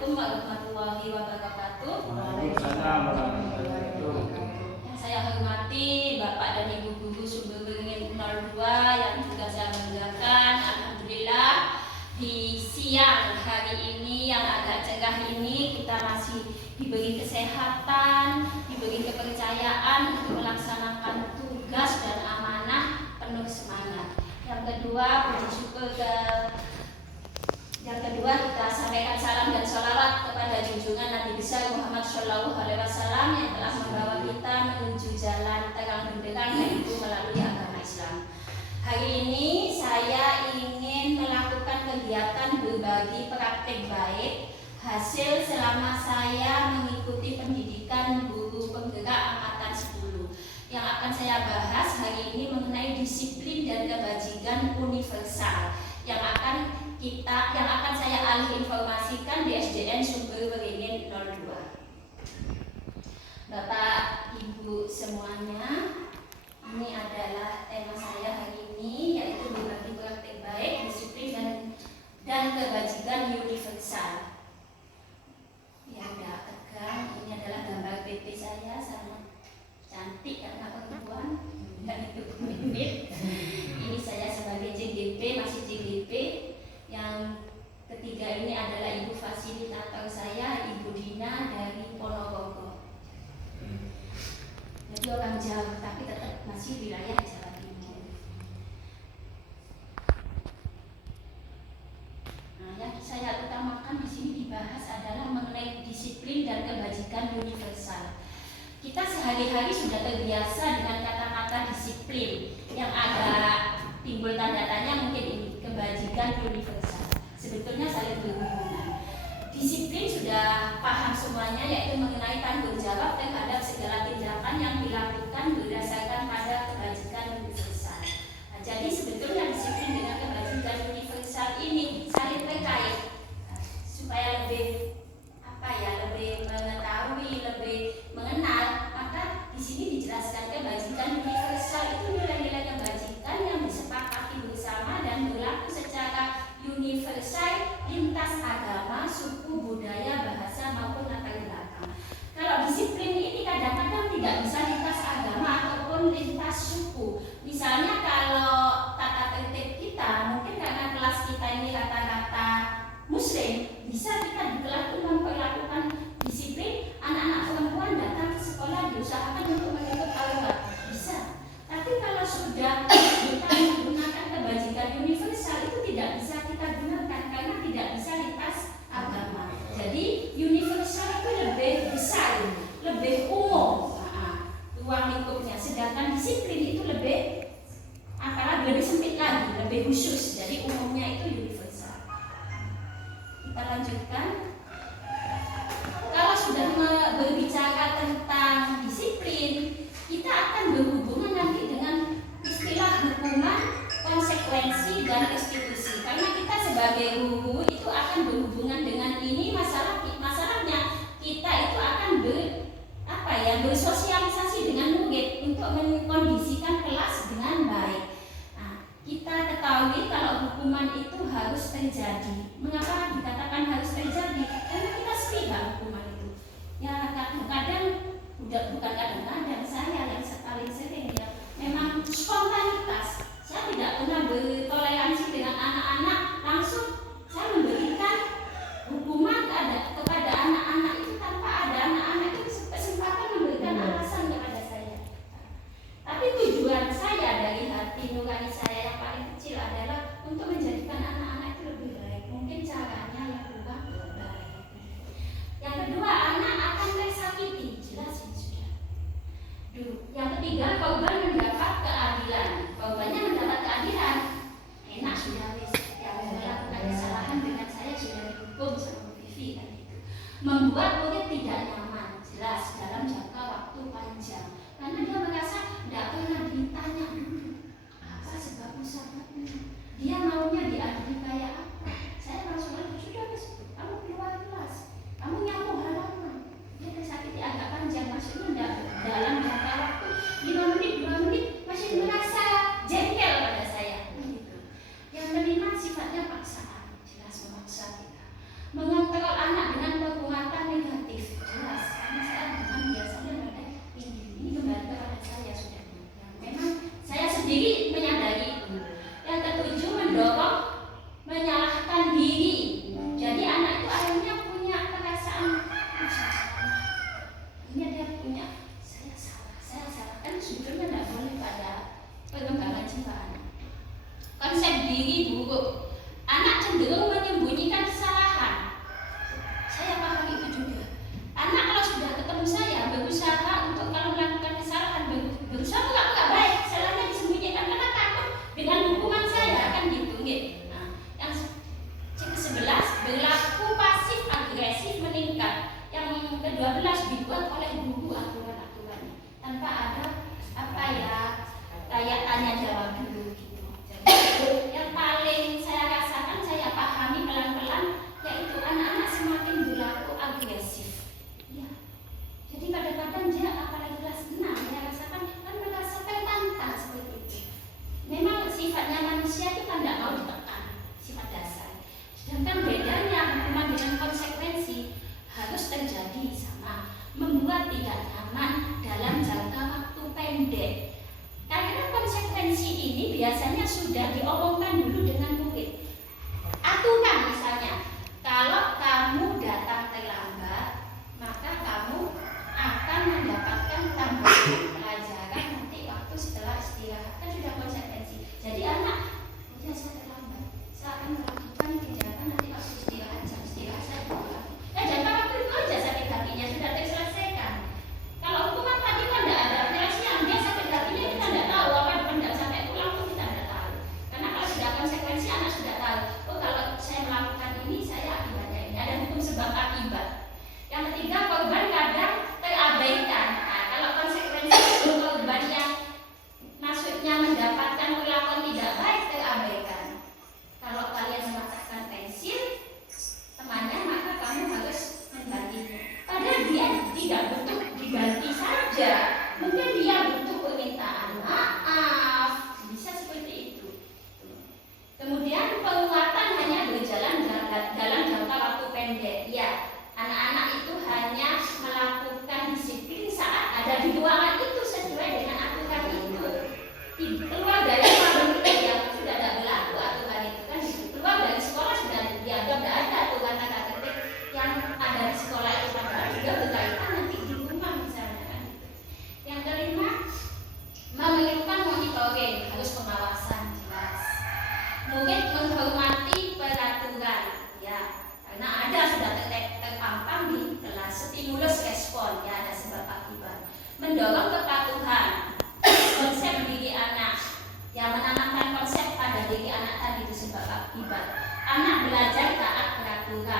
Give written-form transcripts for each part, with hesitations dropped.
Assalamualaikum warahmatullahi wabarakatuh. Waalaikumsalam warahmatullahi wabarakatuh. Yang saya hormati Bapak dan Ibu Guru Sumber Beringin 02 yang juga saya banggakan. Alhamdulillah di siang hari ini yang agak cerah ini kita masih diberi kesehatan, diberi kepercayaan untuk melaksanakan tugas dan amanah penuh semangat. Yang kedua, puji syukur kita sampaikan salam dan sholawat kepada junjungan Nabi besar Muhammad Shallallahu Alaihi Wasallam yang telah membawa kita menuju jalan terang benderang yaitu melalui agama Islam. Hari ini saya ingin melakukan kegiatan berbagi praktek baik hasil selama saya mengikuti pendidikan guru penggerak angkatan 10. Yang akan saya bahas hari ini mengenai disiplin dan kebajikan universal yang akan saya alih informasikan di SDN Sumber Beringin 02. Bapak Ibu semuanya, ini adalah tema saya hari ini, yaitu berbagi praktek baik, disiplin dan kebajikan universal. Ya, udah tegang. Ini adalah gambar PP saya, sangat cantik karena perempuan dan itu menit. Ini saya sebagai JGP, masih JGP. Yang ketiga ini adalah ibu fasilitator saya, Ibu Dina dari Ponorogo. Jadi orang jauh tapi tetap masih wilayah Jawa Timur. Nah, yang saya utamakan di sini dibahas adalah mengenai disiplin dan kebajikan universal. Kita sehari-hari sudah terbiasa dengan kata-kata disiplin yang agak timbul tanda tanya mungkin ini kebajikan universal. Sebetulnya saling berhubungan. Disiplin sudah paham semuanya, yaitu mengenai tanggung jawab terhadap segala tindakan yang dilakukan berdasarkan pada kebajikan universal. Nah, jadi sebetulnya disiplin dengan kebajikan universal ini saling terkait. Supaya lebih lebih mengetahui, lebih mengenal, maka di sini dijelaskan kebajikan universal itu nilai-nilai kebajikan yang disepakati bersama dan berlaku secara universal lintas agama, suku, budaya, bahasa maupun latar belakang. Kalau disiplin ini kadang-kadang tidak bisa lintas agama ataupun lintas suku. Misalnya kalau tata tertib kita, mungkin karena kelas kita ini rata-rata Muslim, bisa kita di kelas itu memperlakukan disiplin, anak-anak perempuan datang ke sekolah diusahakan untuk menutup aurat, bisa. Tapi kalau sudah kita menggunakan kebajikan universal itu tidak bisa kita gunakan karena tidak bisa lintas agama. Jadi universal itu lebih besar, lebih umum ruang lingkupnya, sedangkan disiplin itu lebih lebih sempit lagi, lebih khusus. Jadi umumnya itu universal. Kita lanjutkan. Kalau sudah berbicara tentang disiplin, kita akan berhubungan nanti dengan istilah hukuman, konsekuensi, dan restitusi. Karena kita sebagai guru itu akan berhubungan dengan ini. Masalahnya kita itu akan bersosialisasi dengan murid untuk mengkondisikan kelas dengan baik. Nah, kita ketahui kalau hukuman itu harus terjadi. Mengapa dikatakan harus terjadi? Karena kita sepihak hukuman itu. Ya kadang-kadang, bukan kadang-kadang, saya yang paling sering ya memang spontanitas. Saya tidak pernah bertoleransi dengan anak-anak, langsung saya memberikan hukuman kepada anak-anak itu tanpa ada anak-anak itu kesempatan memberikan alasan kepada saya. Tapi tujuan saya dari hati nurani saya yang paling kecil adalah untuk menjadikan anak-anak itu lebih baik. Mungkin caranya yang kurang baik. Yang kedua, anak akan tersakiti, jelas ini sudah. Yang ketiga, korban mendapat keadilan. Korbannya mendapat keadilan. Enak sudah wis. Yang melakukan kesalahan dengan saya sudah dihukum sama TV kan itu. Membuat murid tidak nyaman, jelas dalam jangka waktu panjang. Karena dia merasa tidak pernah ditanya dulu apa sebab musababnya. Dia maunya diadili kayak apa? Saya langsung sudah wis, kamu keluar kelas, kamu nyapu halaman. Dia tersakiti agak panjang, maksudnya dalam jangka waktu 5 menit, 2 menit masih merasa jengkel pada saya. Gitu. Yang kelima sifatnya paksaan, jelas memaksa kita. Mengontrol anak dengan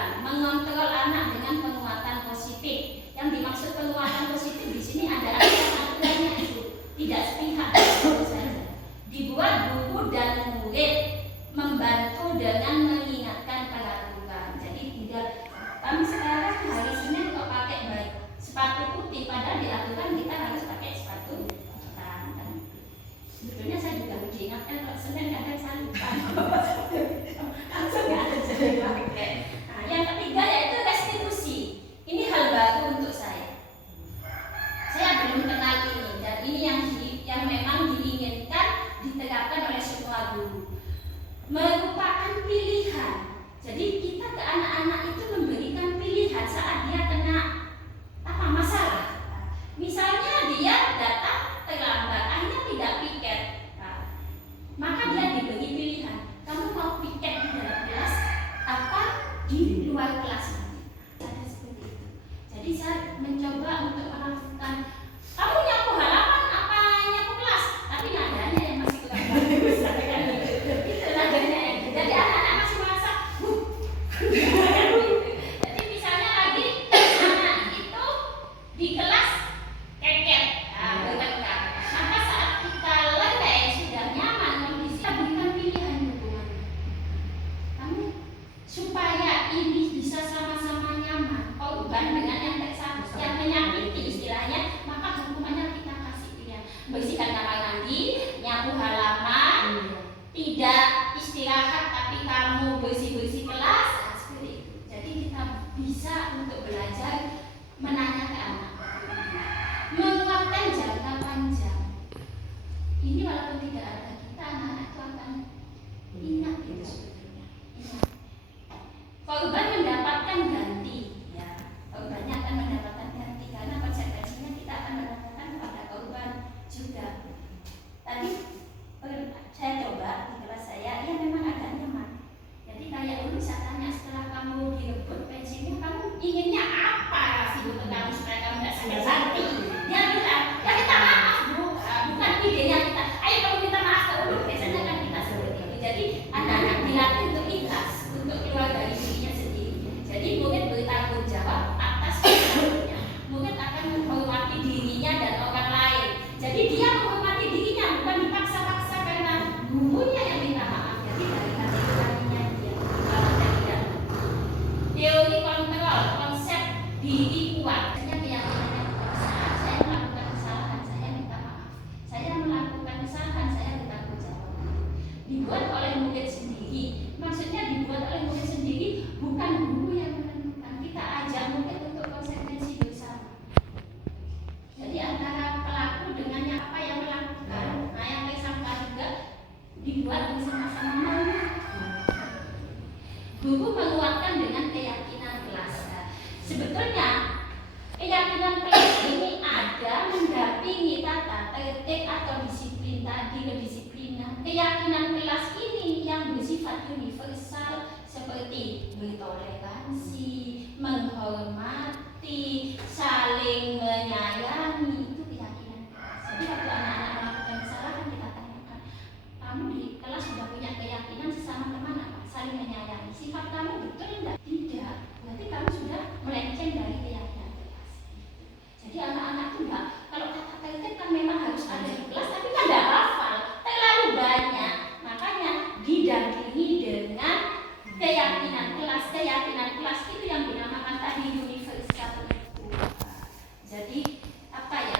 dilakukan. Mengontrol anak dengan penguatan positif. Yang dimaksud penguatan positif di sini ada aturan-aturannya itu, tidak sepihak saja. Dibuat guru dan murid membantu dengan mengingatkan peraturan. Jadi tidak, kami sekarang hari Senin kok pakai sepatu putih, padahal di aturan kita harus pakai sepatu hitam. Sebetulnya saya juga harus diingatkan kalau Senin kadang saya lupa. Langsung nggak ada jadi pakai. Nah, yang ketiga yaitu restitusi. Ini hal baru untuk saya. Saya belum kenal ini dan ini yang memang diinginkan diterapkan oleh semua guru. Merupakan pilihan. Jadi kita ke anak-anak itu memberikan pilihan saat dia kena masalah. Misalnya dia datang terlambat, akhirnya tidak piket. Maka dia diberi pilihan. Kamu mau piket di dalam kelas apa di luar kelas? Ada seperti itu. Jadi saya mencoba untuk melakukan, kamu nyapu halaman apa nyapu kelas? Tapi nadanya yang masih kurang bagus. Itu nadanya. Jadi anak-anak masih merasa jadi misalnya lagi anak itu di kelas keket, bertengkar. Maka saat kita leleh sudah nyaman kondisi, kita berikan pilihan dukungan. Kamu supaya ini bisa sama-sama nyaman, korban dengan yang menyakiti istilahnya, maka hukumannya kita kasih pilihan. Bersihkan kamar mandi, nyapu halaman, tidak istirahat tapi kamu bersih-bersih kelas, seperti itu. Jadi kita bisa untuk belajar menanya ke anak, menguatkan jangka panjang. Ini walaupun tidak ada kita, anak-anak itu akan ingat itu sebetulnya. Ingat. Korban mendapatkan ganti, ya. Korbannya akan mendapatkan ganti karena konsekuensinya kita akan mendapatkan pada korban juga. Tadi saya coba di kelas saya, ya memang agak nyaman. Jadi kayak dulu saya tanya, setelah kamu direbut pensiunnya, kamu inginnya apa sih untuk kamu supaya kamu tidak sakit hati? Dia bilang, ya kita maaf bu, bukan idenya kita. Ayo kamu minta maaf ke dulu. Biasanya kan kita seperti itu. Jadi anak-anak dilatih untuk ikhlas, untuk keluar dari dirinya sendiri. Jadi murid bertanggung jawab atas perilakunya. Murid akan menghormati dirinya dan orang lain. Jadi dia menghormati dirinya, bukan dipaksa-paksa karena gurunya yang minta maaf. Jadi dari hati nuraninya dia. Teori kontrol, konsep diri kuat. Hanya keyakinannya saat saya melakukan kesalahan, saya minta maaf. Saya melakukan kesalahan, saya bertanggung jawab. Dibuat oleh murid sendiri. Maksudnya dibuat oleh murid sendiri, bukan guru yang menentukan. Kita ajak murid untuk konsekuensi bersama. Jadi antara pelaku dengan apa yang melakukan, nah yang tersangka juga dibuat bersama-sama. Guru menguatkan dengan keyakinan kelas. Sebetulnya keyakinan kelas ini ada mendampingi tata tertib atau disiplin tadi, kedisiplinan. Keyakinan kelas ini yang bersifat universal seperti bertoleransi, menghormati, saling menyayangi, itu keyakinan kelas. Jadi waktu anak-anak melakukan kesalahan kita tanyakan, kamu di kelas sudah punya keyakinan sesama teman apa? Saling menyayangi. Sifat kamu betul enggak? Tidak. Berarti kamu sudah melenceng dari keyakinan kelas. Jadi anak-anak itu enggak, kalau tata tertib kan memang harus ada di kelas, tapi kan enggak hafal, terlalu banyak. Makanya didampingi dengan keyakinan kelas. Keyakinan kelas itu yang dinamakan tadi universal itu. Jadi apa ya?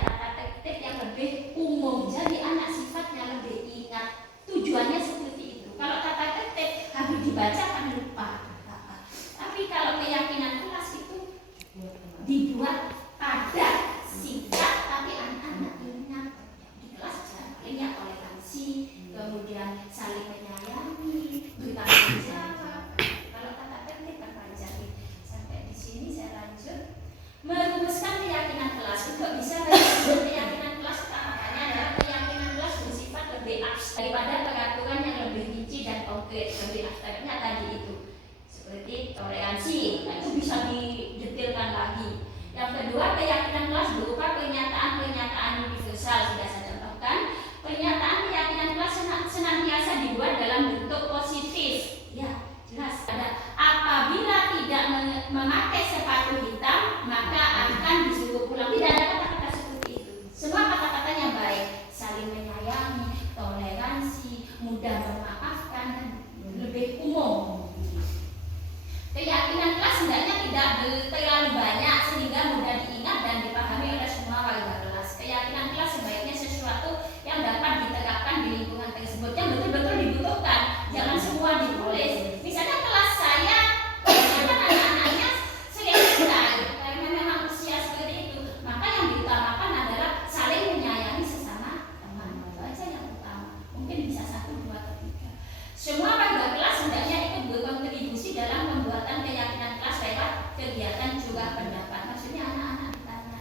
kegiatan curah pendapat. Maksudnya anak-anak ditanya,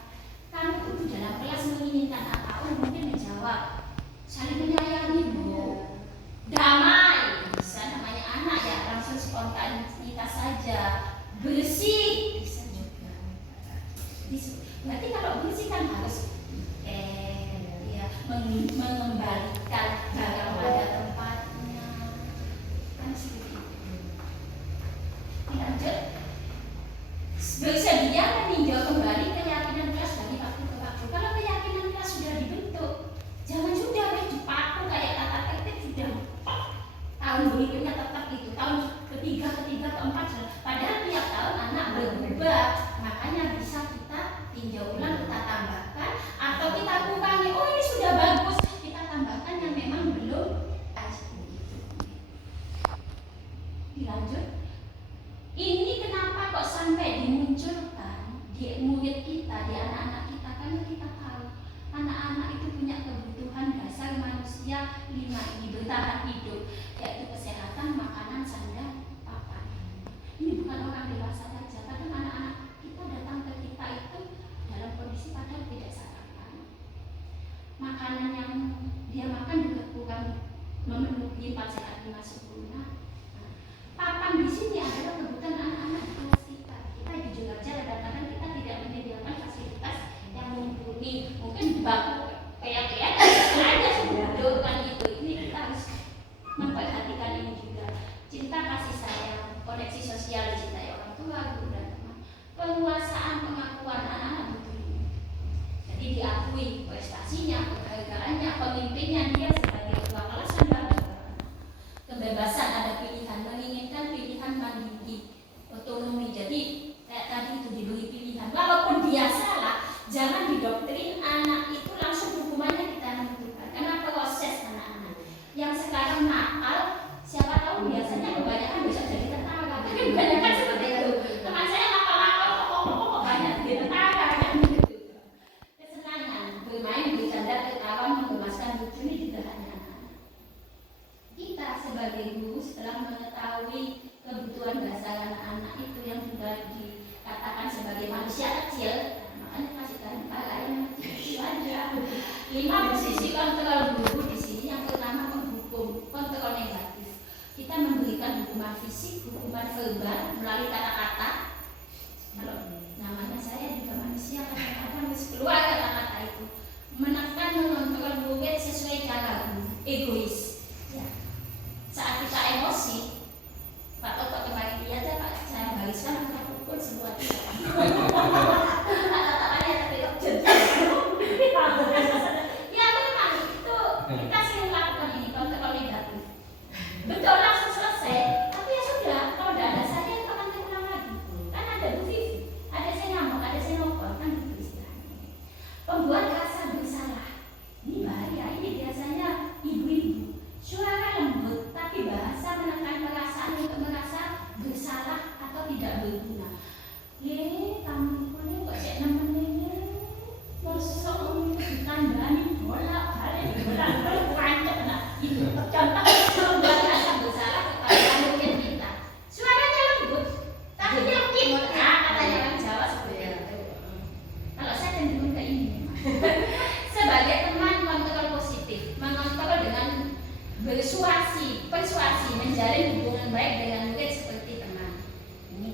kamu itu dalam kelas menginginkan apa? Oh, mungkin menjawab saling menyayangi Bu, damai, bisa namanya anak ya, langsung spontanitas saja, bersih bisa juga. Berarti kalau bersih kan harus ya, mengembalikan barang pada tempatnya, kan seperti itu. Lanjut, bersedia meninjau kembali keyakinan kelas dari waktu ke waktu. Kalau keyakinan kelas sudah dibentuk, jangan sudah dipaku kayak kata tertib sudah tahun berikutnya tetap itu, tahun ketiga, keempat, padahal tiap tahun anak berubah. Makanya bisa kita tinjau ulang, kita tambahkan atau kita kurangi. Oh, ini sudah bagus, kita tambahkan yang memang belum. Dilanjut, ini kenapa kok sampai dimunculkan di murid kita, di anak-anak kita? Karena kita tahu anak-anak itu punya kebutuhan dasar manusia 5 ini bertahan hidup, yaitu kesehatan, makanan, sandang, papan. Ini bukan orang dewasa saja. Kadang anak-anak kita datang ke kita itu dalam kondisi padahal tidak sarapan. Makanan yang dia makan juga kurang memenuhi 4 sehat 5 sempurna. Papan di sini adalah kebutuhan anak-anak di kelas kita. Kita jujur aja, kadang-kadang kita tidak menyediakan fasilitas yang mumpuni. Mungkin bangku kayak aja sudah kan gitu. Ini kita harus memperhatikan ini juga. Cinta, kasih sayang, koneksi sosial dicintai orang tua, guru dan teman. Penguasaan, pengakuan anak-anak butuh ini. Jadi diakui prestasinya, penghargaannya, pemimpinnya dia sebagai ketua kelas dan kebebasan, ada pilihan, menginginkan pilihan mandiri, otonomi. Jadi kayak tadi itu diberi pilihan, walaupun dia salah, jangan didoktrin anak itu langsung hukumannya kita tentukan. Karena proses anak-anak yang sekarang nakal, siapa tahu biasanya kebanyakan besok jadi tentara. Kebanyakan seperti itu. Teman saya nakal-nakal, kok banyak jadi tentara kan gitu. Kesenangan bermain, bercanda, ketawa, menggemaskan, lucu ini juga hanya kita sebagai guru setelah mengetahui kebutuhan dasar anak-anak itu yang sudah dikatakan sebagai manusia kecil, makanya kasih tahu yang kecil aja. 5 posisi kontrol guru di sini. Yang pertama menghukum, kontrol negatif. Kita memberikan hukuman fisik, hukuman verbal melalui kata-kata. Kalau namanya saya juga manusia, kadang-kadang harus keluar kata-kata itu. Menekan, mengontrol murid sesuai cara guru, egois. Ya. Saat kita emosi, Pak Toto kemarin lihat ya Pak, saya bariskan kita pukul sebuah tidak. Kata-katanya tapi ya memang itu kita sering lakukan ini, kontrol negatif. Betul langsung selesai, tapi ya sudah, kalau tidak ada saya itu akan terulang lagi. Kan ada Bu Vivi, ada saya ngamuk, ada saya nopor, kan gitu istilahnya. Pembuat rasa bersalah, ini bahaya, ini biasanya ibu-ibu. Suara lembut, tapi bahasa menekan perasaan untuk merasa bersalah atau tidak berguna. Kamu ini kok saya nemenin mosok ditandani bolak-balik rancak nak itu contoh membuat rasa bersalah kepada murid kita. Suaranya lembut, tapi yakin katanya orang Jawa seperti itu. Kalau saya cenderung ke ini sebagai teman kontrol positif, mengontrol dengan persuasi, menjalin hubungan baik dengan murid seperti teman. Ini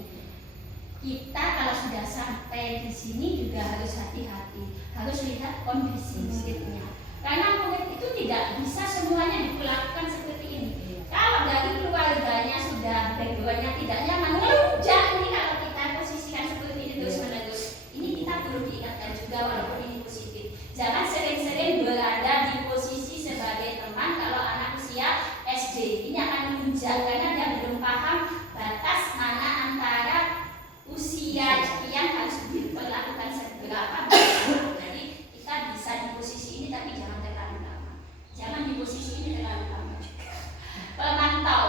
kita kalau sudah sampai di sini juga harus hati-hati, harus lihat kondisi muridnya. Karena murid itu tidak bisa semuanya diperlakukan seperti ini. Kalau dari keluarganya sudah backgroundnya tidak nyaman, ngelunjak ini kalau kita posisikan seperti ini terus-menerus. Ini kita perlu diingatkan juga walaupun ini positif. Jangan sering-sering berada di posisi sebagai teman kalau anak usia SD. Ini akan menunjang karena dia belum paham batas mana antara usia yang harus diperlakukan seberapa. Jadi kita bisa di posisi ini tapi jangan terlalu lama. Jangan di posisi ini terlalu lama juga. Pemantau,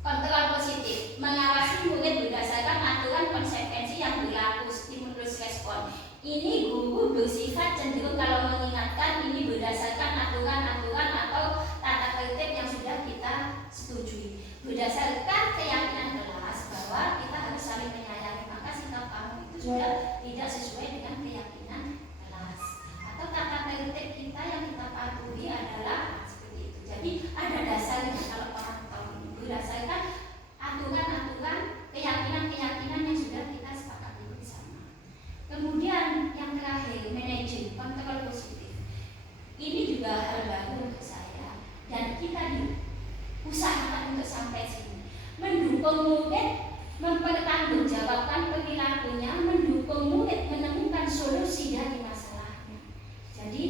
kontrol positif, mengawasi murid berdasarkan aturan konsekuensi yang berlaku, stimulus respon. Ini guru bersifat cenderung kalau mengingatkan ini berdasarkan aturan-aturan atau tata tertib yang sudah kita setujui. Berdasarkan keyakinan kelas bahwa kita harus saling menyayangi, maka sikap sudah tidak sesuai dengan keyakinan kelas. Atau tata tertib kita yang kita patuhi adalah seperti itu. Jadi ada dasarnya kalau orang tahu berdasarkan aturan-aturan keyakinan-keyakinan yang sudah kita sepakati bersama. Kemudian yang terakhir, manajemen kontrol positif. Ini juga hal baru untuk saya dan kita diusahakan untuk sampai sini. Mendukung murid mempertanggungjawabkan perilakunya, mendukung murid menemukan solusi dari masalahnya. Jadi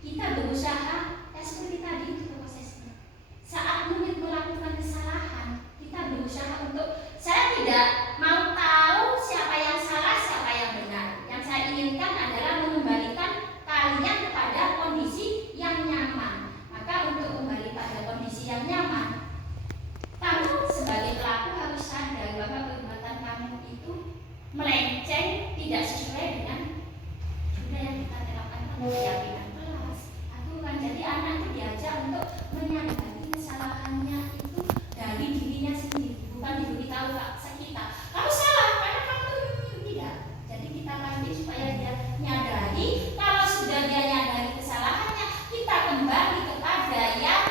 kita berusaha seperti tadi itu prosesnya. Saat murid melakukan kesalahan, kita berusaha untuk, saya tidak mau tahu siapa yang salah, siapa yang benar. Yang saya inginkan adalah mengembalikan kalian kepada kondisi yang nyaman. Maka untuk kembali pada kondisi yang nyaman, kamu sebagai pelaku harus sadar bahwa perbuatan kamu itu melenceng, tidak sesuai dengan sudah yang kita terapkan pada keyakinan kelas, aturan. Jadi anak itu diajak untuk menyadari kesalahannya itu dari dirinya sendiri, bukan diberitahu sekitar kamu salah karena kamu tidak. Jadi kita latih supaya dia nyadari. Kalau sudah dia nyadari kesalahannya, kita kembali kepada yang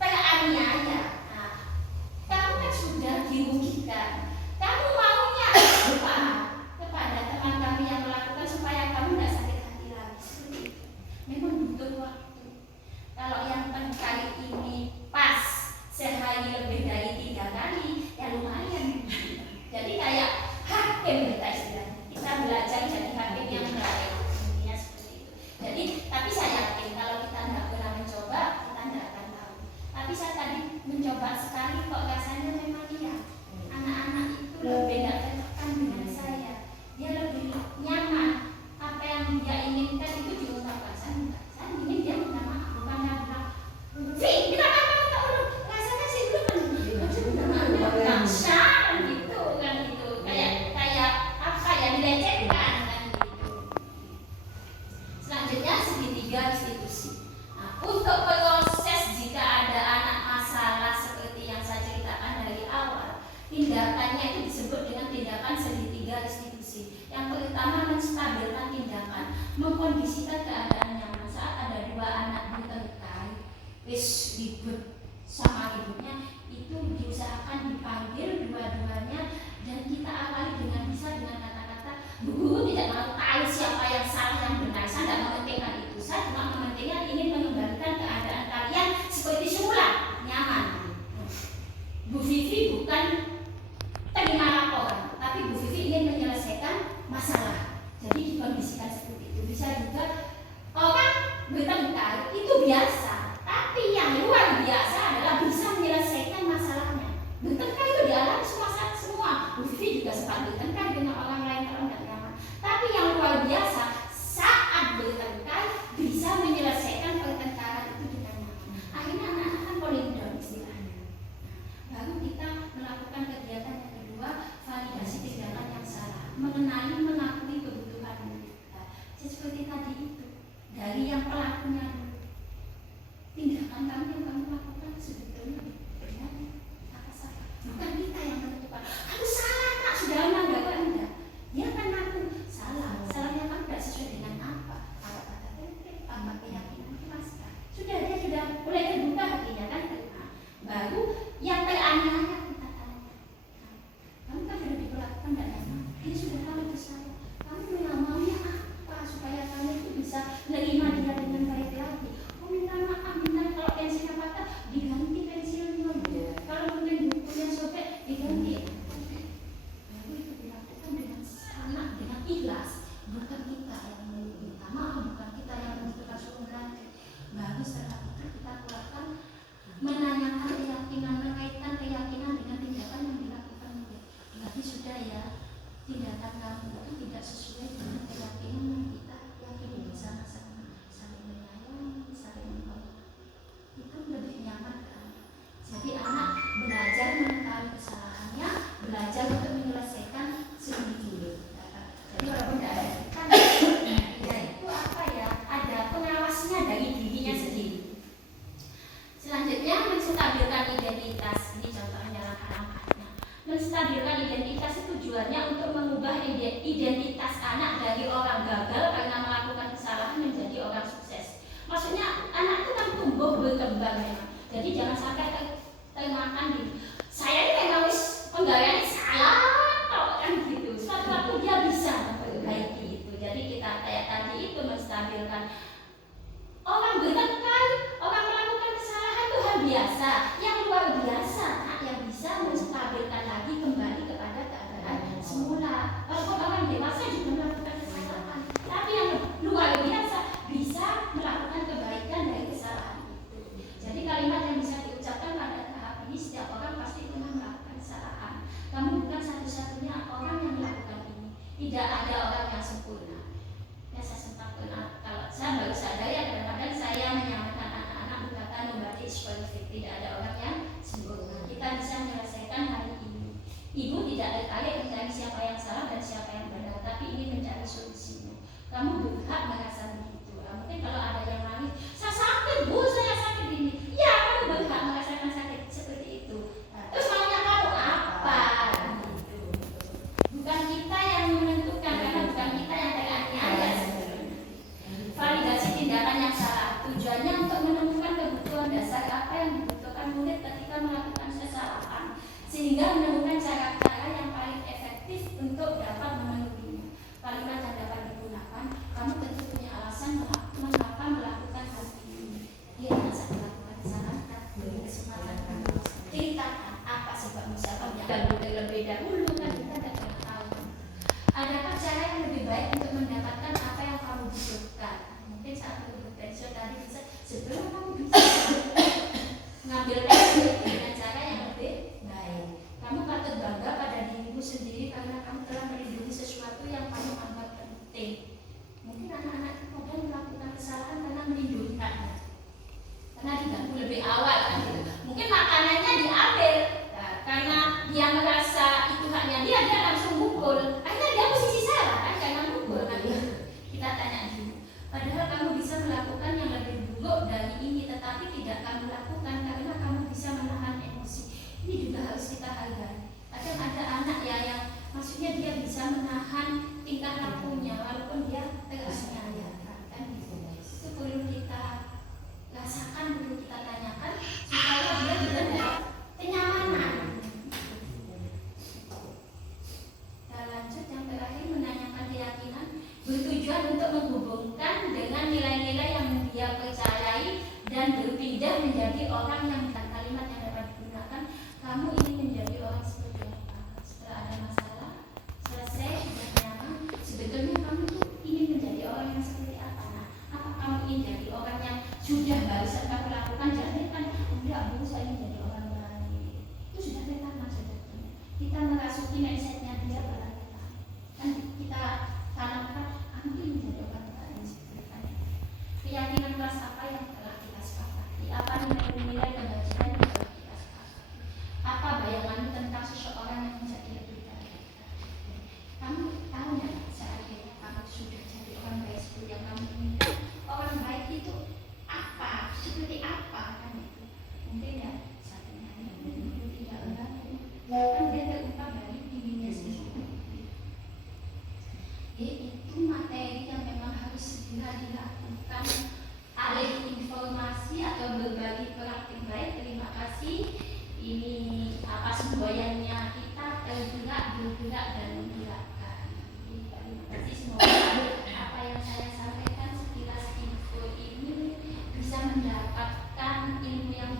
teraniaya. Nah, kamu kan sudah dirugikan. Kamu maunya apa kepada teman kami yang melakukan supaya kamu tidak sakit hati lagi. Seperti itu. Memang butuh waktu. Kalau yang kali ini pas sehari lebih dari 3 kali, ya lumayan. Jadi kayak hakim kita istilahnya. Kita belajar jadi hakim yang baik. Intinya seperti itu. Jadi, tapi saya yakin kalau kita tidak pernah mencoba, kita tidak akan tahu. Tapi saya tadi mencoba sekali kok rasanya memang iya. Anak-anak itu lebih tidak tertekan dengan saya. Dia lebih nyaman. Apa yang dia inginkan itu diungkapkan. Saya ingin dia minta maaf, bukan dia bilang, "Vi, kita apa rasanya sih belum bangsa kan gitu kayak apa ya, dilecehkan kan gitu." Selanjutnya segitiga institusi. Nah, untuk proses jika ada anak masalah seperti yang saya ceritakan dari awal, tindakannya itu disebut dengan tindakan segitiga institusi. Yang pertama, menstabilkan tindakan, mengkondisikan keadaan nyaman. Saat ada 2 anak bertengkar, ribut sama ibunya, itu diusahakan dipanggil dua-duanya dan kita awali dengan kata-kata, "Bu Guru tidak mau tahu siapa yang salah yang benar. Saya tidak mementingkan itu. Saya cuma mementingkan ingin mengembalikan keadaan kalian seperti semula, nyaman. Bu Vivi bukan terima laporan, tapi Bu Vivi ingin menyelesaikan masalah." Jadi dikondisikan seperti itu. Bisa juga orang bertengkar itu biasa, tapi yang luar biasa adalah bisa menyelesaikan masalahnya. Bertengkar itu dialami semua. Bu Vivi juga sempat bertengkar dengan orang lain kalau tidak nyaman. Tapi yang luar biasa, saat bertengkar bisa menyelesaikan pertengkaran itu dengan nyaman. Akhirnya anak-anak kan falling down istilahnya. Baru kita melakukan kegiatan yang kedua, validasi tindakan yang salah, mengenali, mengakui kebutuhan kita. Seperti tadi itu, dari yang pelakunya dulu. Tindakan kamu yang kamu lakukan sebetulnya benar apa salah. Bukan kita yang menentukan, "Kamu salah Kak, sudah lama enggak." Dia akan ngaku salah. Salahnya kamu tidak sesuai dengan apa kata tertib, apa keyakinan kelas. Sudah, dia sudah mulai terbuka hatinya kan. Nah, baru yang teraniaya kita tanya, "Kamu kan sudah diperlakukan tidak nyaman, ini sudah tahu itu identitas anak dari orang gagal karena melakukan kesalahan menjadi orang sukses. Maksudnya anak itu kan tumbuh berkembang memang. Jadi jangan sampai termakan di saya ini memang penggaweannya salah kan gitu. Suatu waktu dia bisa memperbaiki itu. Jadi kita kayak tadi itu menstabilkan. Orang bertengkar, orang melakukan kesalahan itu hal biasa. Yang luar biasa, yang bisa menstabilkan lagi kembali kepada keadaan semula. Walaupun orang dewasa juga melakukan kesalahan, tapi yang luar biasa bisa melakukan kebaikan dari kesalahan itu. Jadi kalimat yang bisa diucapkan pada tahap ini, setiap orang pasti pernah melakukan kesalahan. Kamu bukan satu-satunya orang yang melakukan ini. Tidak ada orang yang sempurna. Ya, saya sempat pernah, kalau saya baru sadar ya, kadang-kadang saya menyamakan anak-anak berkata nobody is perfect. Tidak ada orang yang sempurna. Kita bisa menyelesaikan hari ini. Ibu tidak tertarik mencari siapa yang salah dan siapa yang benar, tapi ini mencari solusinya. Kamu berhak merasa begitu. Mungkin kalau ada yang nangis, saya sakit bu, saya sakit ini. Ya, kamu berhak merasakan sakit seperti itu. Nah, terus maunya kamu apa? Gitu. Bukan kita yang menentukan, karena bukan kita yang teraniaya sebenarnya. Validasi tindakan yang salah tujuannya untuk menemukan kebutuhan dasar apa yang dibutuhkan murid ketika melakukan kesalahan, sehingga menemukan cara-cara yang paling efektif untuk dapat memenuhinya. Kalimat yang dapat digunakan, kamu tentu punya alasan mengapa melakukan hal ini. Dia merasa melakukan kesalahan, beri kesempatan kamu ceritakan apa sebab misalnya dan terlebih dahulu kan kita tidak tahu. Adakah cara yang lebih baik untuk mendapatkan apa yang kamu butuhkan? Mungkin saat berpensiun tadi bisa sebelum kamu bisa mengambil pensiun dengan cara yang lebih baik. Kamu patut bangga pada dirimu sendiri karena kamu telah melindungi sesuatu yang kamu anggap penting. Mungkin anak-anak kemudian melakukan kesalahan karena melindungi karena diganggu lebih awal kan gitu. Mungkin makanannya diambil karena dia merasa itu haknya dia langsung mukul. Akhirnya dia posisi salah kan karena mukul kan. Kita tanya dulu. Padahal kamu bisa melakukan yang lebih buruk dari ini, tetapi tidak kamu lakukan karena kamu bisa menahan emosi. Ini juga harus kita hargai. Kadang ada anak ya yang maksudnya dia bisa menahan tingkah lakunya walaupun dia teraniaya kan gitu. Itu perlu kita rasakan, perlu kita tanyakan supaya dia juga dapat kenyamanan. Kita lanjut yang terakhir, menanyakan keyakinan bertujuan untuk menghubungkan dengan nilai-nilai yang dia percayai dan berpindah menjadi orang yang kalimat yang dapat digunakan. Kamu ingin menjadi orang seperti apa? Setelah ada masalah, selesai, sudah nyaman, sebetulnya kamu tuh ingin menjadi orang yang seperti apa? Nah, apa kamu ingin jadi orang yang sudah barusan kamu lakukan? Jadi kan enggak bu, saya ingin jadi orang baik. Itu sudah tertanam sebetulnya. Kita merasuki mindsetnya dia pada kita. Kan kita tanamkan, aku ingin menjadi orang baik seperti apa? Keyakinan kelas apa yang telah kita sepakati? Apa nilai-nilai kebajikan yang telah kita sepakati? Apa bayanganmu tentang seseorang yang menjadi lebih baik? Kamu tahu nggak seandainya kamu sudah jadi orang baik seperti yang kamu inginkan? Orang baik itu apa? Seperti apa kan itu? Mungkin ya satunya itu tidak berlaku. Kan dia terungkap dari dirinya sendiri. Itu materi yang memang harus segera dilakukan. Alih informasi atau berbagi praktik baik. Terima kasih. Ini apa semboyannya kita bergerak dan menggerakkan. Terima kasih, semoga apa yang saya sampaikan sekilas info ini bisa mendapatkan ilmu yang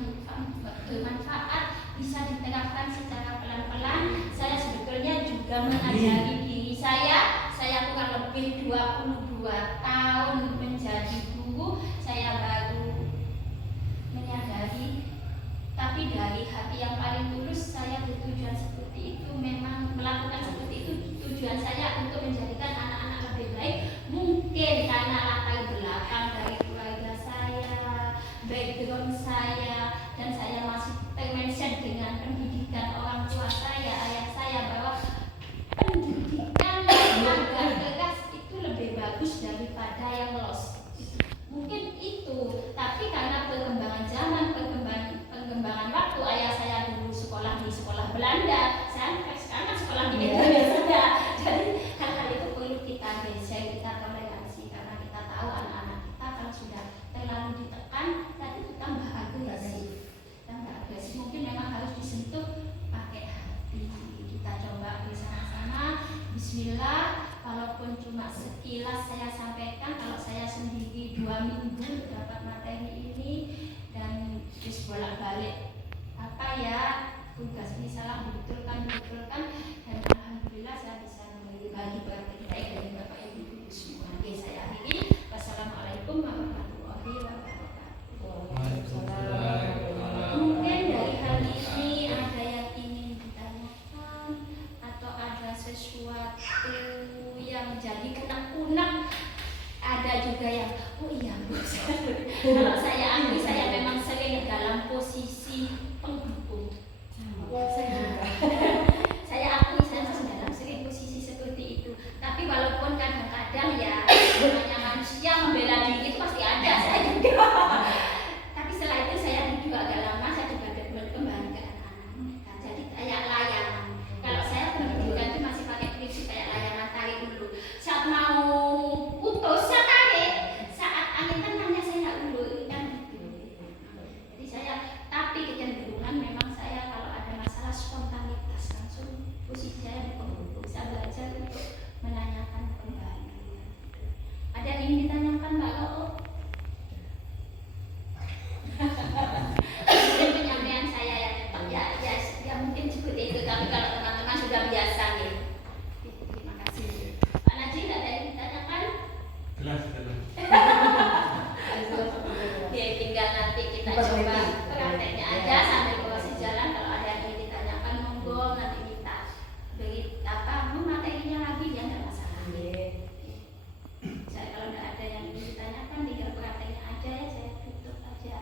bermanfaat, bisa diterapkan secara pelan-pelan. Saya sebetulnya juga mengajari diri saya kurang lebih 22 tahun menjadi guru. Saya baru menyadari, tapi dari hati yang paling tulus saya bertujuan seperti itu. Memang melakukan seperti itu tujuan saya untuk menjadikan anak-anak lebih baik. Mungkin karena latar belakang dari keluarga saya, background saya, dan saya masih termention dengan pendidikan orang tua saya, ayah saya, bahwa pendidikan agar keras itu lebih bagus daripada yang lost. Mungkin itu, tapi karena perkembangan zaman, perkembangan waktu, ayah saya dulu sekolah di sekolah Belanda, saya sekarang sekolah di Indonesia. Jadi terlalu ditekan, nanti itu tambah agresif. Mungkin memang harus disentuh pakai hati. Kita coba bersama-sama. Bismillah. Walaupun cuma sekilas saya sampaikan, kalau saya sendiri 2 minggu dapat materi ini dan terus bolak-balik tugas ini salah dibetulkan, dan alhamdulillah saya bisa berbagi praktek baik dari Bapak Ibu semua. Oke, saya akhiri. Wassalamualaikum warahmatullahi wabarakatuh. Mungkin dari hal ini ada yang ingin ditanyakan atau ada sesuatu yang jadi unek-unek. Ada juga yang oh iya Bu, kalau saya akui saya memang sering dalam posisi penghubung. Saya akui saya masih dalam sering posisi seperti itu. Tapi walaupun kadang-kadang ya namanya manusia membela diri itu pasti ada, saya juga. Tapi setelah itu saya juga agak lama saya juga kembali ke anak-anak. Jadi kayak layangan. Kalau saya pendidikan itu masih pakai prinsip kayak layangan, tarik dulu. Saat mau putus saya tarik, saat angin tenangnya saya ulur kan gitu. Jadi saya tapi kecenderungan memang saya kalau ada masalah spontanitas langsung posisi saya di penghubung. Saya belajar untuk menanyakan kembali. Ada yang ingin ditanyakan Mbak Loo? Mungkin penyampaian saya ya mungkin seperti itu, tapi kalau teman-teman sudah biasa nih. Terima kasih. Pak Najib ada yang ditanyakan? Jelas. Ya, tinggal nanti kita coba prakteknya aja sambil proses jalan. Kalau ada yang ingin ditanyakan monggo, nanti kita beri materinya lagi ya, nggak masalah. Saya kalau nggak ada yang ingin ditanyakan tinggal prakteknya aja ya, saya tutup aja.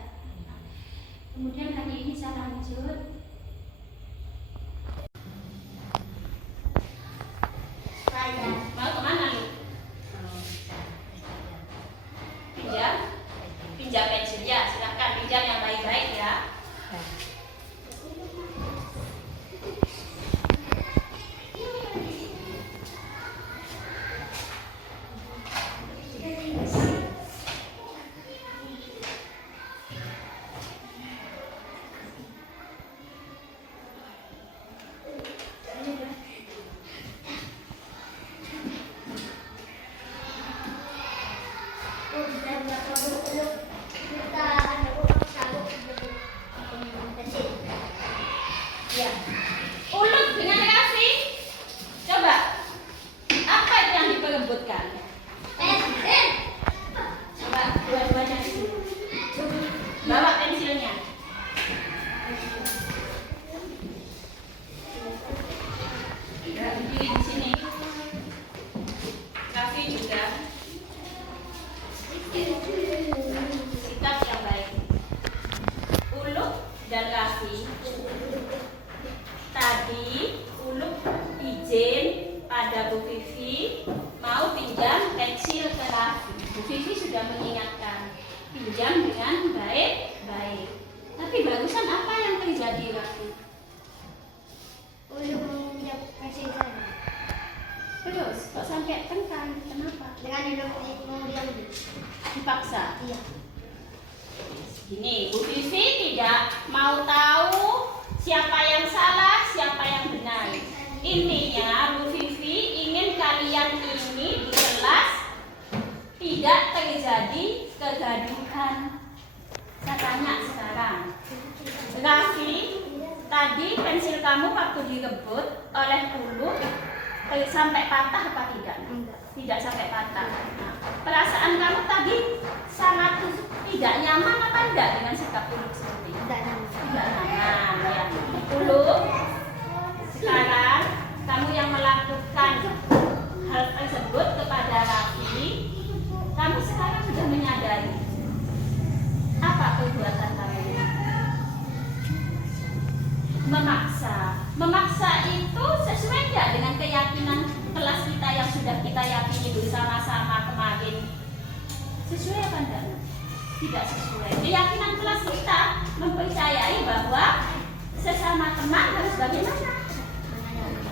Kemudian hari ini saya lanjut. Mau kemana lu? Pinjam pensil ya, silahkan pinjam yang baik-baik ya. Ya. Ulut dengan kasih. Coba. Apa itu yang diperebutkan? Coba dua-duanya di sini. Bawa pensilnya. Berdiri di sini. Kasih juga. Sikap yang baik. Ulut dan kasih. Tadi Uluk izin pada Bu Vivi mau pinjam pensil ke Raffi. Bu Vivi sudah mengingatkan pinjam dengan baik-baik. Tapi barusan apa yang terjadi Raffi? Uluk meminjam pensil saya. Terus kok sampai tengkar? Kenapa? Dengan Uluk mau diambil. Dipaksa. Iya. Gini, Bu Vivi tidak mau tahu siapa yang salah, siapa yang benar. Intinya Bu Vivi ingin kalian ini di kelas tidak terjadi kegaduhan. Saya tanya sekarang, Raffi, tadi pensil kamu waktu direbut oleh Uluk sampai patah apa tidak? Tidak sampai patah. Nah, perasaan kamu tadi sangat tidak nyaman apa enggak dengan sikap Uluk seperti itu? Tidak nyaman ya. Uluk, sekarang kamu yang melakukan hal tersebut kepada Raffi, kamu sekarang sudah menyadari apa perbuatan kamu? Memaksa itu sesuai tidak dengan keyakinan kelas kita yang sudah kita yakini bersama-sama kemarin? Sesuai apa enggak? Tidak sesuai. Keyakinan kelas kita mempercayai bahwa sesama teman harus bagaimana?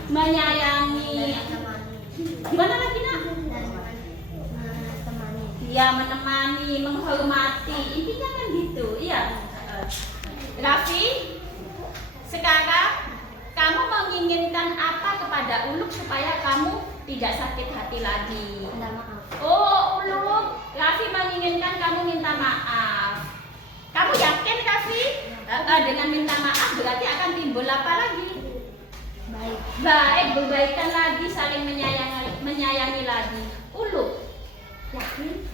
Menyayangi. Gimana lagi nak? ya menemani, menghormati, intinya kan gitu. Iya. Raffi, sekarang kamu menginginkan apa kepada Uluk supaya kamu tidak sakit hati lagi? Minta maaf. Oh, Uluk, Raffi menginginkan kamu minta maaf. Kamu yakin, Raffi? Dengan minta maaf berarti akan timbul apa lagi? Baik. Baik, berbaikan lagi, saling menyayangi lagi. Uluk, yakin?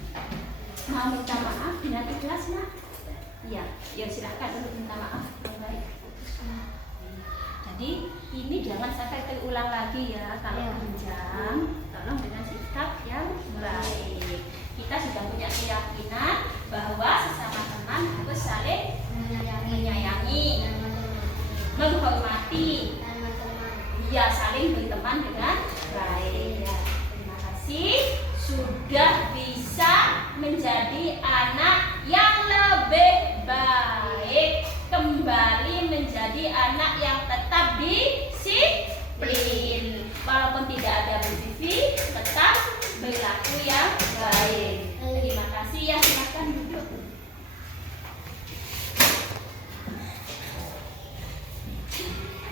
Mau minta maaf dengan ikhlas, nak? Iya, ya silahkan untuk minta maaf. Baik. Jadi ini jangan sampai terulang lagi ya. Kalau pinjam, tolong dengan sikap yang baik. Kita sudah punya keyakinan bahwa sesama teman harus saling menyayangi, menghormati, ya saling berteman dengan baik. Ya, terima kasih sudah bisa menjadi anak yang lebih baik, kembali menjadi anak yang tetap disiplin. Walaupun tidak ada BCV, tetap berlaku yang baik. Terima kasih ya, silakan duduk.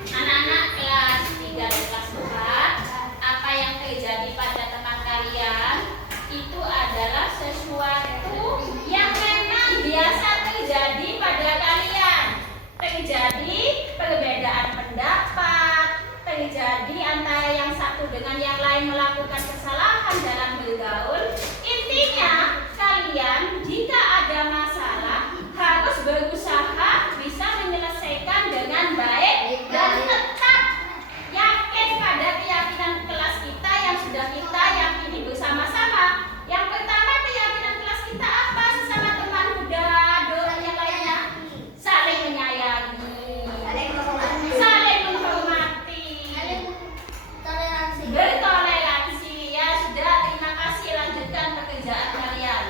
Anak-anak kelas 3 dan kelas 4, apa yang terjadi pada teman kalian itu adalah sesuatu yang memang biasa terjadi pada kalian. Terjadi perbedaan pendapat, terjadi antara yang satu dengan yang lain melakukan kesalahan dalam bergaul. Intinya, kalian jika ada masalah harus berusaha bisa menyelesaikan dengan baik dan tetap yakin pada keyakinan kelas kita yang sudah kita yakini bersama-sama. Yang pertama, keyakinan kelas kita apa? Sesama teman muda, doa yang lainnya saling menyayangi, saling menghormati, bertoleransi. Ya sudah, terima kasih, lanjutkan pekerjaan kalian.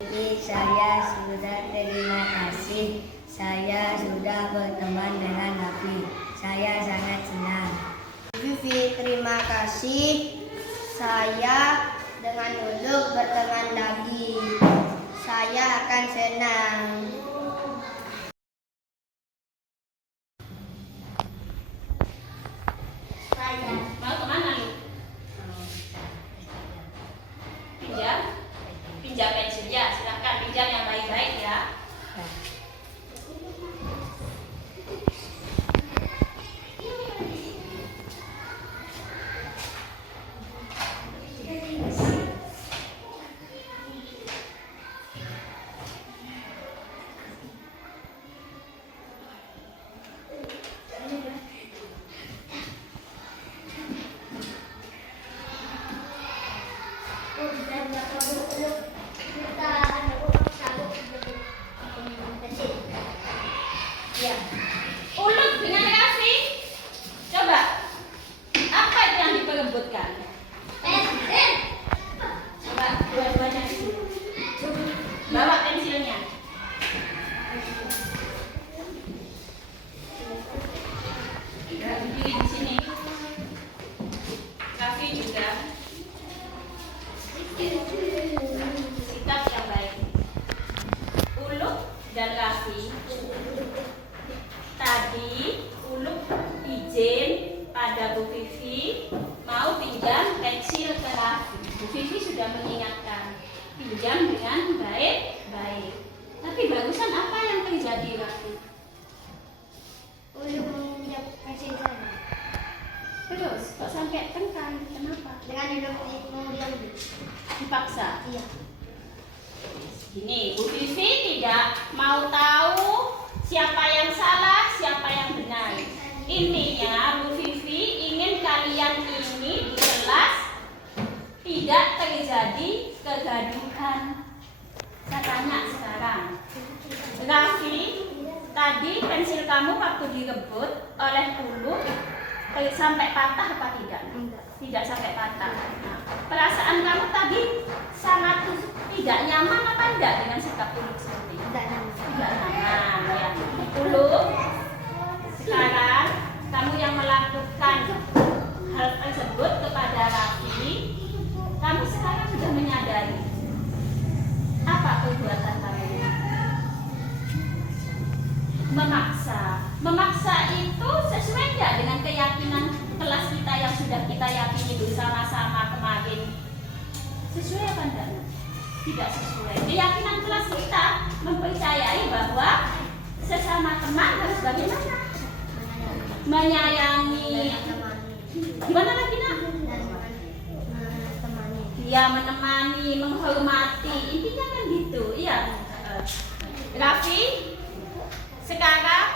Jadi saya sudah terima kasih. Saya sudah berteman dengan Raffi. Saya sangat senang. Vivi, terima kasih. Saya dengan Uluk berteman lagi. Saya akan senang. Mau kemana lu? Pinjam? Pinjam pensil ya, silahkan pinjam yang baik-baik ya. Ya. Uluk dengan Raffi, coba apa itu yang diperebutkan? Coba dua-duanya di sini. Bawa pensilnya. Berdiri di sini. Raffi juga. Sikap yang baik. Uluk dan Raffi. Tadi Uluk izin pada Bu Vivi mau pinjam pensil ke Raffi. Bu Vivi sudah mengingatkan pinjam dengan baik-baik. Tapi barusan apa yang terjadi, Raffi? Uluk meminjam pensil saya. Terus kok sampai tengkar? Kenapa? Dengan Uluk mau diambil. Dipaksa. Iya. Gini, Bu Vivi tidak mau tahu siapa yang salah, siapa yang benar. Intinya Bu Vivi ingin kalian ini di kelas tidak terjadi kegaduhan. Saya tanya sekarang, Raffi, tadi pensil kamu waktu direbut oleh Uluk sampai patah apa tidak? Tidak sampai patah. Nah, perasaan kamu tadi sangat tidak nyaman apa enggak dengan sikap Uluk seperti itu? Tidak nyaman. Tidak nyaman ya. Uluk, sekarang kamu yang melakukan hal tersebut kepada Raffi, kamu sekarang sudah menyadari diyakini bersama-sama kemarin sesuai apa enggak? Tidak sesuai. Keyakinan kelas kita mempercayai bahwa sesama teman harus bagaimana? Menyayangi. Gimana lagi nak? Ya, menemani, menghormati, intinya kan gitu. Iya. Raffi, sekarang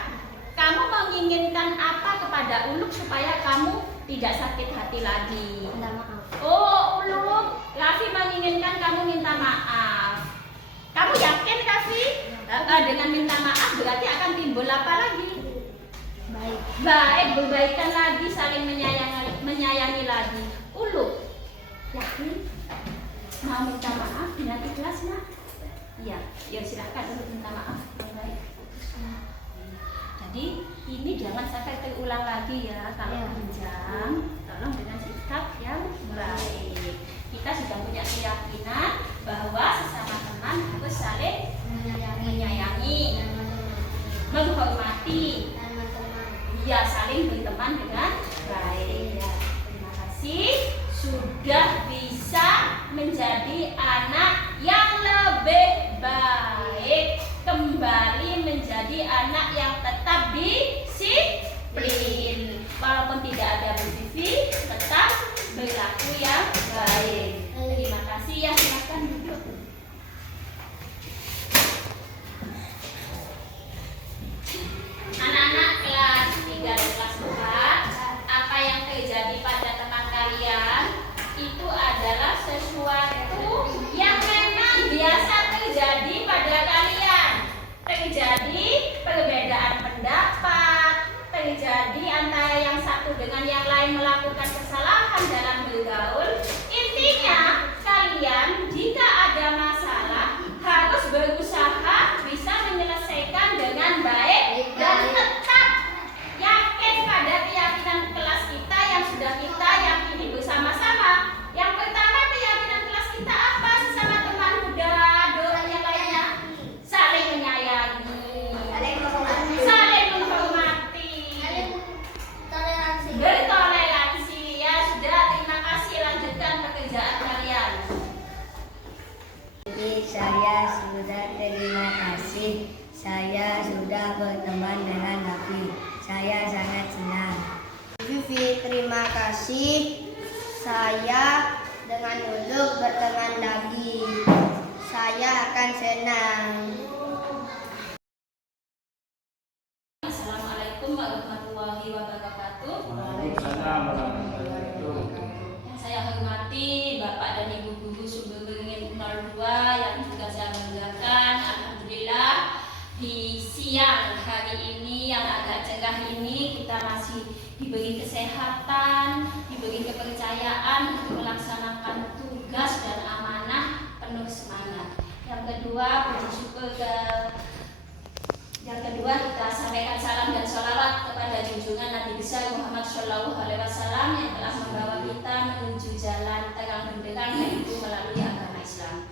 kamu menginginkan apa kepada Uluk supaya kamu tidak sakit hati lagi? Minta maaf. Oh, Uluk, Raffi menginginkan kamu minta maaf. Kamu yakin, Raffi? Dengan minta maaf berarti akan timbul apa lagi? Baik. Baik, berbaikan lagi, saling menyayangi lagi. Uluk, yakin? Mau minta maaf dengan ikhlas, nak? Iya, ya silakan untuk minta maaf. Baik. Jadi ini jangan sampai terulang lagi ya kalau Ya. pinjam, tolong dengan sikap yang baik. Kita sudah punya keyakinan bahwa sesama teman harus saling menyayangi, menghormati, ya saling berteman dengan baik. Ya, terima kasih sudah bisa menjadi anak yang lebih baik, kembali menjadi anak yang tetap disiplin, walaupun tidak ada bervisi, tetap berlaku yang baik. Terima kasih ya, silakan duduk. Anak-anak kelas 3 dan kelas 4, apa yang terjadi pada teman kalian itu adalah sesuatu yang memang biasa terjadi pada kalian. Terjadi perbedaan pendapat, terjadi antara yang satu dengan yang lain melakukan kesalahan dalam bergaul. Intinya, kalian jika ada masalah harus berusaha bisa menyelesaikan dengan baik dan tetap yakin pada keyakinan kelas kita yang sudah kita yakini bersama-sama. Yang pertama, keyakinan kelas kita apa? Sesama teman muda, doa yang lainnya saling menyayangi, saling menghormati, bertoleransi. Ya sudah, terima kasih, lanjutkan pekerjaan kalian. Jadi saya sudah terima kasih. Saya sudah berteman dengan Nabi. Saya sangat senang. Vivi, terima kasih. Saya dengan Uluk berteman lagi. Saya akan senang. Assalamualaikum warahmatullahi wabarakatuh. Waalaikumsalam warahmatullahi wabarakatuh. Yang saya hormati Bapak dan Ibu Guru Sumber Beringin 02 yang juga saya banggakan. Alhamdulillah di siang hari ini yang agak cerah ini kita masih diberi kesehatan, diberi kepercayaan untuk melaksanakan tugas dan amanah penuh semangat. Yang kedua, puji syukur yang kedua, kita sampaikan salam dan sholawat kepada junjungan Nabi besar Muhammad Shallallahu Alaihi Wasallam yang telah membawa kita menuju jalan terang benderang, yaitu melalui agama Islam.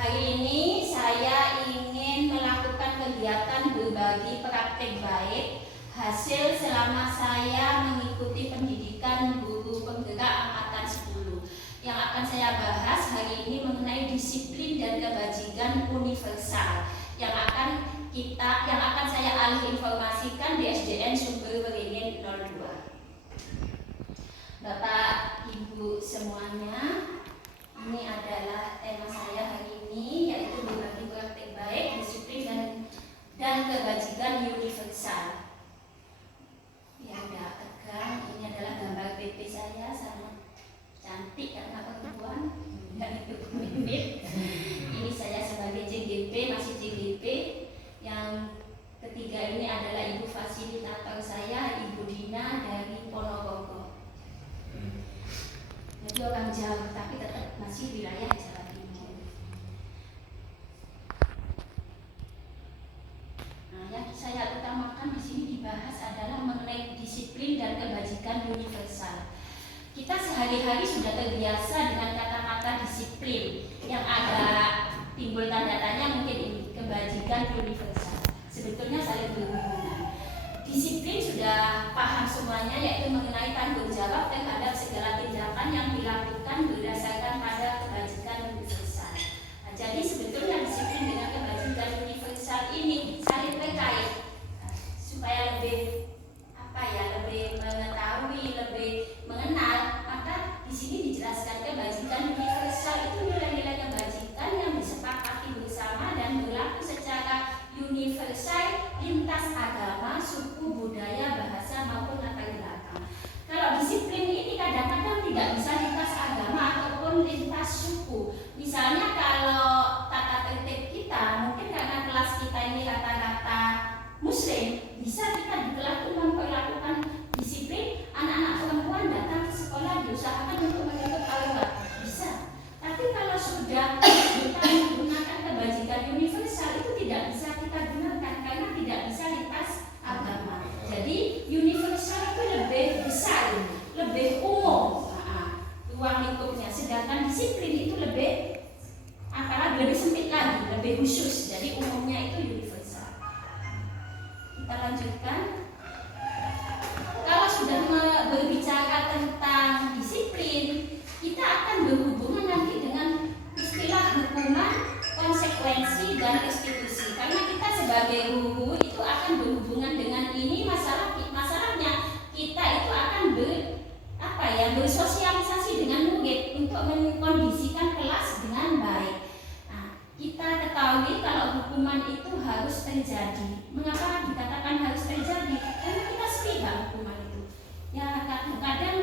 Hari ini saya ingin melakukan kegiatan berbagi praktek baik hasil selama saya mengikuti pendidikan guru penggerak angkatan 10. Yang akan saya bahas hari ini mengenai disiplin dan kebajikan universal yang akan saya alih informasikan di SDN Sumber Beringin 02. Bapak Ibu semuanya, ini adalah tema saya hari ini, yaitu berbagi praktek baik, disiplin dan kebajikan universal. Ya udah tegang, ini adalah gambar PP saya, sangat cantik karena perempuan dan itu menit. Ini saya sebagai CGP, masih CGP. Yang ketiga ini adalah ibu fasilitator saya, Ibu Dina dari Ponorogo. Jadi orang jauh tapi tetap masih wilayah Jawa Timur. Nah, yang saya utamakan di sini dibahas adalah mengenai disiplin dan kebajikan universal. Kita sehari-hari sudah terbiasa dengan kata-kata disiplin yang ada timbul tanda tanya mungkin ini kebajikan universal. Sebetulnya saling berhubungan. Disiplin sudah paham semuanya, yaitu mengenai tanggung jawab terhadap segala tindakan dilakukan berdasarkan pada kebajikan universal. Nah, jadi sebetulnya disiplin dengan kebajikan universal ini saling terkait. Nah, supaya lebih lebih mengetahui, lebih mengenal, maka di sini dijelaskan kebajikan universal itu nilai-nilai kebajikan yang disepakati bersama dan berlaku secara universal lintas agama, suku, budaya, bahasa maupun latar belakang. Kalau disiplin ini kadang-kadang tidak bisa lintas agama ataupun lintas suku. Misalnya kalau tata tertib kita, mungkin karena kelas kita ini rata-rata Muslim, bisa kita di kelas itu memperlakukan disiplin, anak-anak perempuan datang ke sekolah diusahakan untuk menutup aurat, bisa. Tapi kalau sudah kita menggunakan kebajikan universal itu tidak bisa kita gunakan karena tidak bisa lintas agama. Jadi universal itu lebih besar, lebih umum ruang lingkupnya, sedangkan disiplin itu lebih lebih sempit lagi, lebih khusus. Jadi umumnya itu universal. Kita lanjutkan. Kalau sudah berbicara tentang disiplin, kita akan berhubungan nanti dengan istilah hukuman, konsekuensi, dan restitusi. Karena kita sebagai guru itu akan berhubungan dengan ini. Masalahnya kita itu akan bersosialisasi dengan murid untuk mengkondisikan kelas dengan baik. Nah, kita ketahui kalau hukuman itu harus terjadi. Mengapa dikatakan harus terjadi? Karena kita sepihak hukuman itu. Ya kadang-kadang,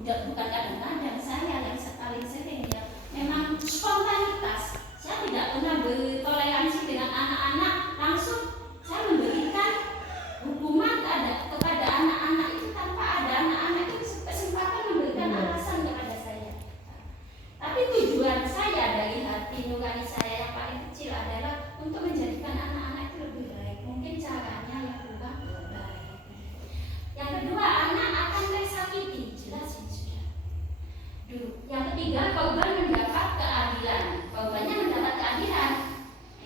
bukan kadang-kadang, saya yang paling sering ya, memang spontanitas. Saya tidak pernah bertoleransi dengan anak-anak, langsung saya memberikan hukuman kepada anak-anak itu tanpa ada anak-anak itu kesempatan memberikan alasan kepada saya. Tapi tujuan saya dari hati nurani saya yang paling kecil adalah untuk menjadikan anak-anak itu lebih baik. Mungkin caranya yang kurang baik. Yang kedua, anak akan tersakiti, jelas ini sudah. Yang ketiga, korban mendapat keadilan. Korbannya mendapat keadilan.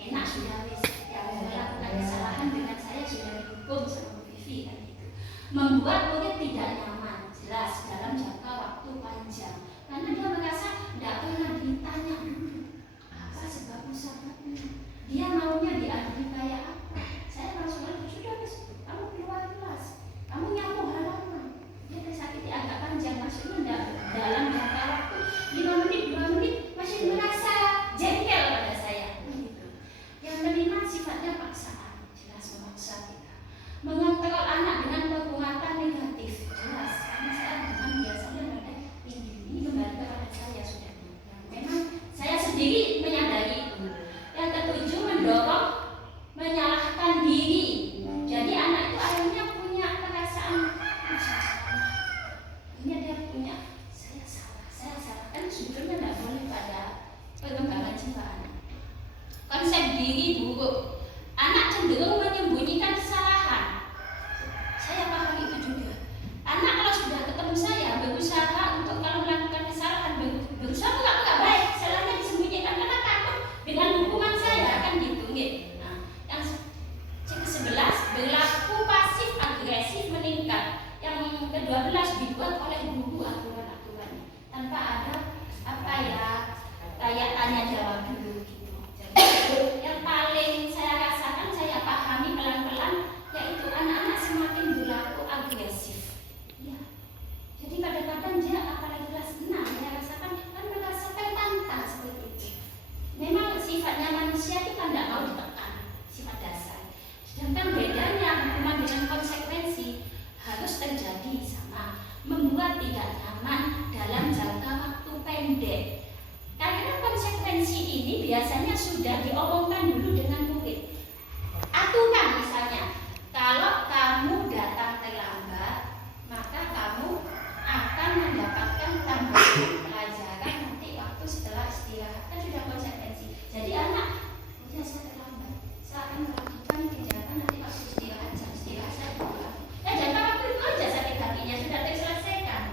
Enak sudah yang melakukan kesalahan dengan saya sudah dihukum sama Bu Vivi kan gitu. Membuat murid tidak nyaman, jelas dalam jangka waktu panjang. Karena dia merasa tidak pernah ditanya dulu apa sebab usahanya. Dia maunya diadili kayak apa. Saya langsung sudah kamu keluar kelas, kamu nyapu halaman. Dia tersakiti agak panjang, maksudnya dalam jangka waktu 5 menit, 2 menit masih merasa jengkel pada saya. Gitu. Yang kelima sifatnya paksaan, jelas memaksa kita. Mengontrol anak dengan penguatan negatif, jelas. Karena saya dengan biasanya ini kembali kepada saya sudah. Memang saya sendiri menyadari itu. Yang ketujuh, mendorong menyalahkan diri. Jadi anak itu akhirnya punya perasaan dia punya saya salah kan sebetulnya tidak boleh pada pengembangan jiwa anak. Konsep diri buruk, anak cenderung menyembunyikan kesalahan. Saya paham itu juga. Anak kalau sudah ketemu saya berusaha untuk kalau melakukan kesalahan berusaha enggak baik, salahnya disembunyikan karena takut dengan hukuman saya kan gitu. Nah, yang ke-11 berlaku pasif agresif meningkat. Yang ke-12 dibuat oleh guru aturan-aturannya tanpa ada kayak tanya jawab dulu gitu. Jadi yang paling saya rasakan, saya pahami pelan-pelan, yaitu anak-anak semakin berlaku agresif. Ya. Jadi kadang-kadang dia apalagi kelas 6 saya rasakan kan merasa tertantang seperti itu. Memang sifatnya manusia itu kan tidak mau ditekan, sifat dasar. Sedangkan bedanya hukuman dengan konsekuensi harus terjadi sama, membuat tidak nyaman dalam jangka waktu pendek. Karena konsekuensi ini biasanya sudah diomongkan dulu dengan murid. Aturan misalnya, kalau kamu datang terlambat, maka kamu akan mendapatkan tambahan pelajaran nanti waktu setelah istirahat. Kan sudah konsekuensi. Jadi anak, saya terlambat, saya akan melakukan kejahatan nanti waktu istirahat, jam istirahat saya pulang. Jangka waktu itu aja sakit hatinya sudah terselesaikan.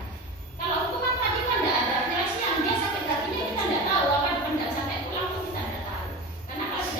Kalau hukuman tadi kan tidak ada penyelesaian, dia sakit hatinya kita tidak tahu, apa depan tidak sampai pulang pun kita tidak tahu. Karena kalau sudah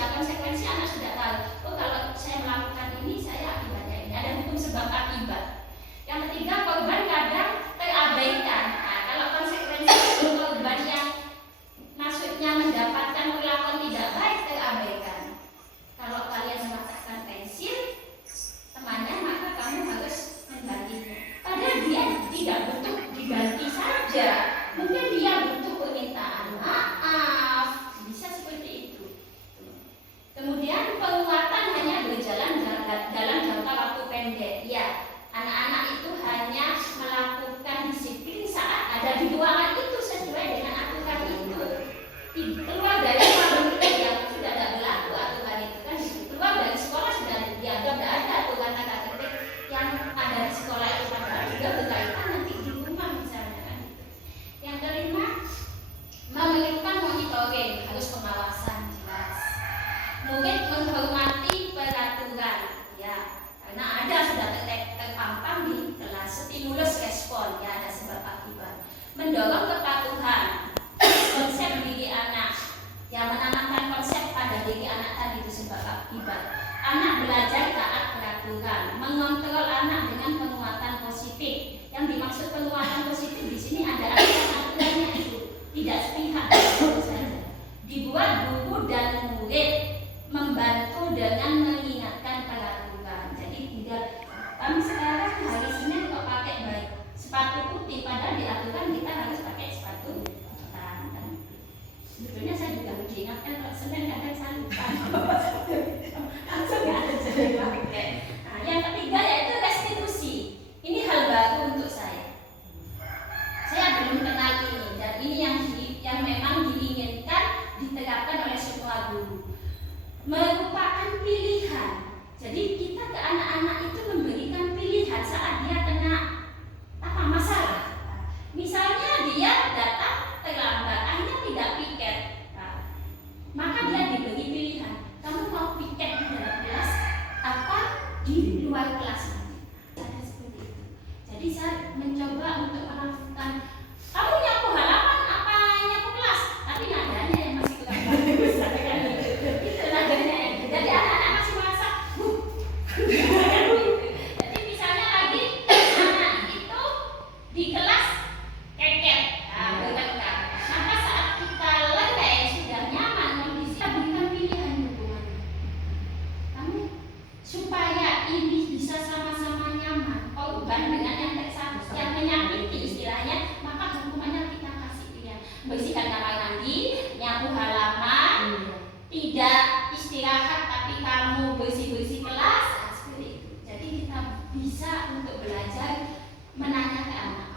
Bersihkan kamar mandi, nyapu halaman, tidak istirahat tapi kamu bersih-bersih kelas, nah, seperti itu. Jadi kita bisa untuk belajar menanyakan anak,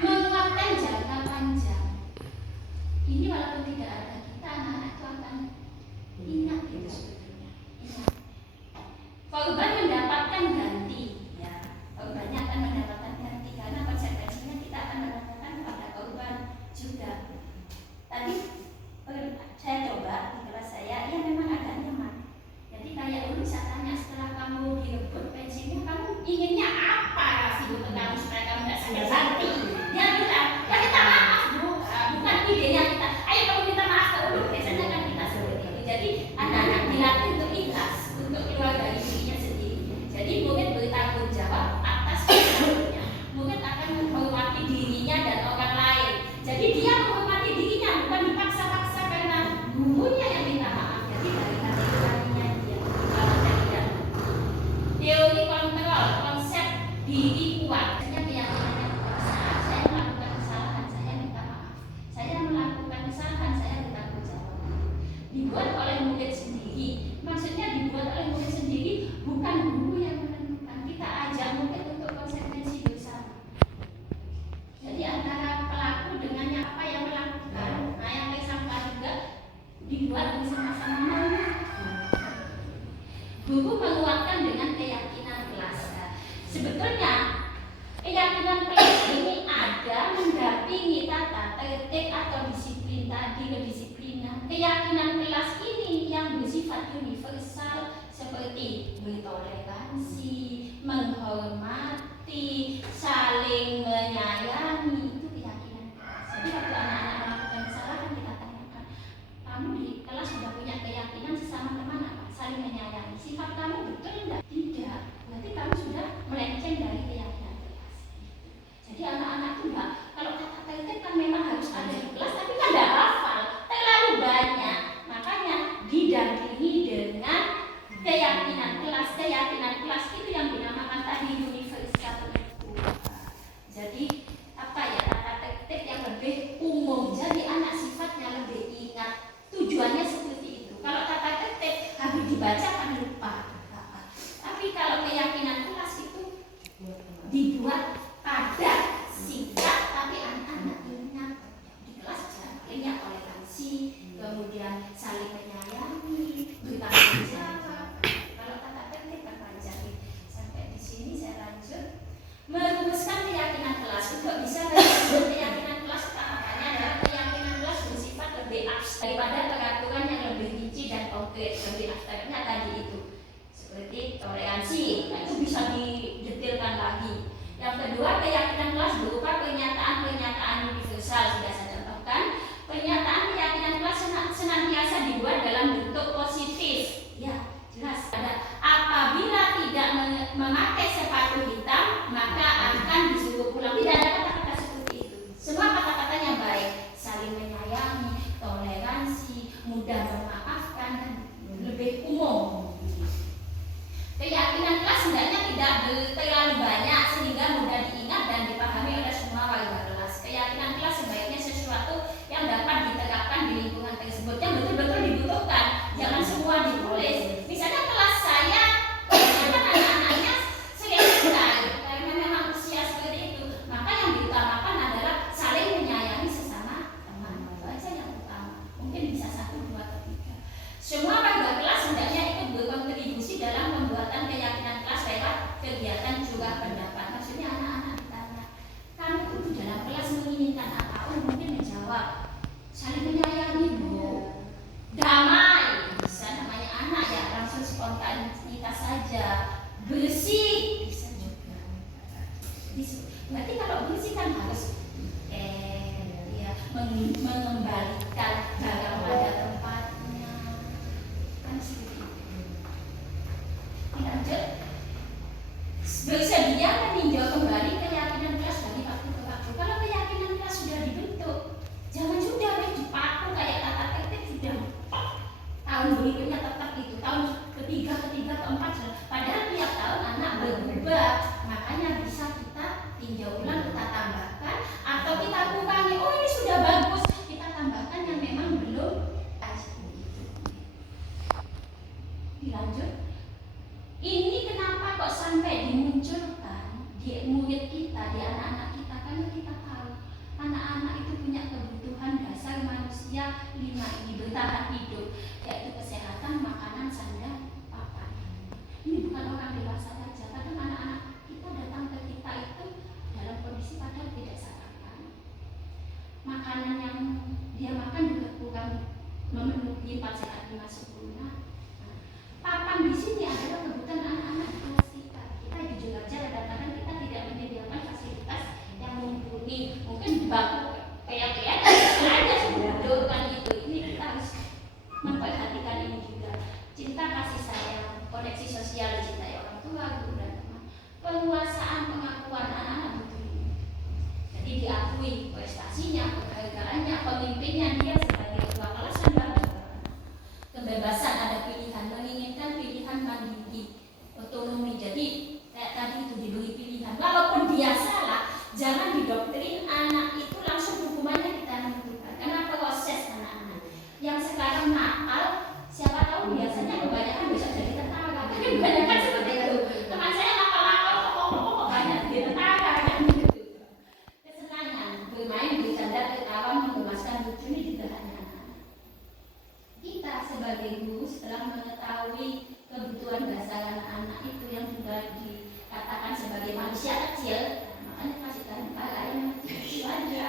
menguatkan jangka panjang. Ini walaupun tidak ada kita, anak-anak itu akan ingat itu sebetulnya. Ingat. Korban mendapatkan ganti, ya. Korbannya akan mendapatkan ganti karena konsekuensinya kita akan mendapatkan pada korban juga. Tadi saya coba di kelas saya, ya memang agak nyaman. Jadi kayak dulu saya tanya, setelah kamu direbut pensiunnya, kamu inginnya apa sih untuk kamu supaya kamu tidak sakit hati? Dia bilang, ya kita maaf bu, bukan idenya kita. Ayo kamu minta maaf dulu. Biasanya kan kita seperti itu. Jadi anak-anak dilatih untuk ikhlas, untuk keluar dari dirinya sendiri. Jadi mungkin bertanggung jawab atas perilakunya. Mungkin akan menghormati dirinya dan orang lain. Jadi dia menghormati dirinya, bukan dipaksa-paksa karena gurunya yang minta maaf. Jadi dari hati nuraninya dia. Kalau tidak teori kontrol, konsep diri kuat. Hanya keyakinannya saat saya melakukan kesalahan, saya minta maaf. Saya melakukan kesalahan, saya bertanggung jawab. Dibuat oleh murid sendiri. Maksudnya dibuat oleh murid sendiri, bukan guru yang menentukan. Kita ajak murid untuk konsekuensi bersama. Jadi antara pelaku dengan apa yang melakukan, nah yang tersangka juga dibuat bersama-sama. Guru menguatkan dengan keyakinan kelas. Sebetulnya keyakinan kelas ini ada mendampingi tata tertib atau disiplin tadi, kedisiplinan. Keyakinan kelas ini yang bersifat universal seperti bertoleransi, menghormati, saling menyayangi, itu keyakinan kelas. Jadi waktu anak-anak melakukan kesalahan kita tanyakan, kamu di kelas sudah punya keyakinan sesama teman apa? Saling menyayangi. Sifat kamu betul enggak? Tidak. Berarti kamu sudah melenceng dari keyakinan kelas. Jadi anak-anak itu enggak, kalau tata tertib kan memang harus ada di kelas, tapi kan enggak hafal, terlalu banyak. Makanya didampingi dengan keyakinan kelas. Keyakinan kelas itu yang dinamakan tadi universal itu. Jadi apa ya, tata tertib yang lebih umum. Jadi anak sifatnya lebih ingat. Tujuannya seperti itu. Kalau tata tertib habis dibaca kan lupa. Tapi kalau keyakinan kelas itu dibuat padat, singkat, tapi anak-anak ingat. Di kelas paling toleransi, kemudian saling menyayangi, bertanggung jawab. Kalau tata tertib kan panjang. Sampai di sini saya lanjut merumuskan keyakinan kelas. Untuk bisa merumuskan keyakinan kelas, tahapannya adalah keyakinan kelas bersifat lebih abstrak daripada peraturan yang lebih rinci dan konkret. Lebih abstraknya tadi itu seperti toleransi, nah itu bisa didetailkan lagi. Yang kedua, keyakinan kelas berupa pernyataan-pernyataan universal. Sudah saya contohkan, pernyataan keyakinan kelas senantiasa dibuat dalam bentuk positif. Ya, jelas. Ada apabila tidak memakai sepatu hitam, maka akan disuruh pulang. Tidak ada kata-kata seperti itu. Semua kata-katanya baik, saling menyayangi, toleransi, mudah memaafkan, dan lebih umum. Keyakinan kelas hendaknya tidak terlalu banyak sehingga mudah diingat dan dipahami oleh semua warga kelas. Keyakinan kelas sebaiknya sesuatu yang dapat diterapkan di lingkungan tersebut, yang betul-betul dibutuhkan. Jangan semua ditulis. Misalnya kelas saya, kan anak-anaknya sekitar karena memang usia seperti itu. Maka yang diutamakan adalah saling menyayangi sesama teman. Itu aja yang utama. Mungkin bisa 1, 2, atau 3. Semua warga kelas hendaknya ikut berkontribusi dalam pembuatan keyakinan kelas lewat kegiatan curah pendapat. Maksudnya anak-anak ditanya, kamu itu dalam kelas menginginkan apa? Oh, mungkin menjawab saling menyayangi bu, damai, bisa namanya anak ya, langsung spontanitas saja, bersih bisa juga. Berarti kalau bersih kan harus ya, mengembalikan barang pada tempatnya. Lanjut, bersedia meninjau kembali keyakinan kelas dari waktu ke waktu. Kalau keyakinan kelas sudah dibentuk, jangan sudah dipaku kayak tata tertib sudah tahun berikutnya tetap itu, tahun ketiga, keempat. Padahal tiap tahun anak berubah, makanya bisa kita tinjau ulang, kita tambahkan atau kita kurangi. Oh ini sudah bagus. usia 5 ini bertahan hidup, yaitu kesehatan, makanan, sandang, papan. Ini bukan orang dewasa saja, kadang anak-anak kita datang ke kita itu dalam kondisi padahal tidak sarapan. Makanan yang dia makan juga kurang memenuhi 4 sehat 5 sempurna. Papan di sini adalah kebutuhan anak-anak di kelas kita. Kita di Jogja kadang-kadang kita tidak menyediakan fasilitas yang mumpuni. Mungkin di bangku kayak ada sebelum kan gitu. Ini kita harus memperhatikan ini juga. Cinta kasih sayang, koneksi sosial, cinta orang tua, guru dan teman. Penguasaan pengakuan anak-anak butuh ini. Jadi diakui prestasinya, penghargaannya, pemimpinnya dia sebagai ketua kelas dan bangga. Kebebasan ada pilihan, menginginkan pilihan mandiri, otonomi. Jadi kayak tadi itu diberi pilihan. Walaupun dia salah, jangan didoktrin anak itu langsung hukumannya kita menentukan. Karena proses anak-anak yang sekarang nakal, siapa tahu biasanya kebanyakan bisa jadi tentara. Tapi kebanyakan seperti itu. Teman saya nakal-nakal, kok banyak jadi tentara kan gitu. Kesenangan bermain, bercanda, ketawa, mengemaskan lucu ini juga hanya kita sebagai guru setelah mengetahui kebutuhan dasar anak itu yang sudah dikatakan sebagai manusia kecil, makanya kasih tahu yang kecil aja.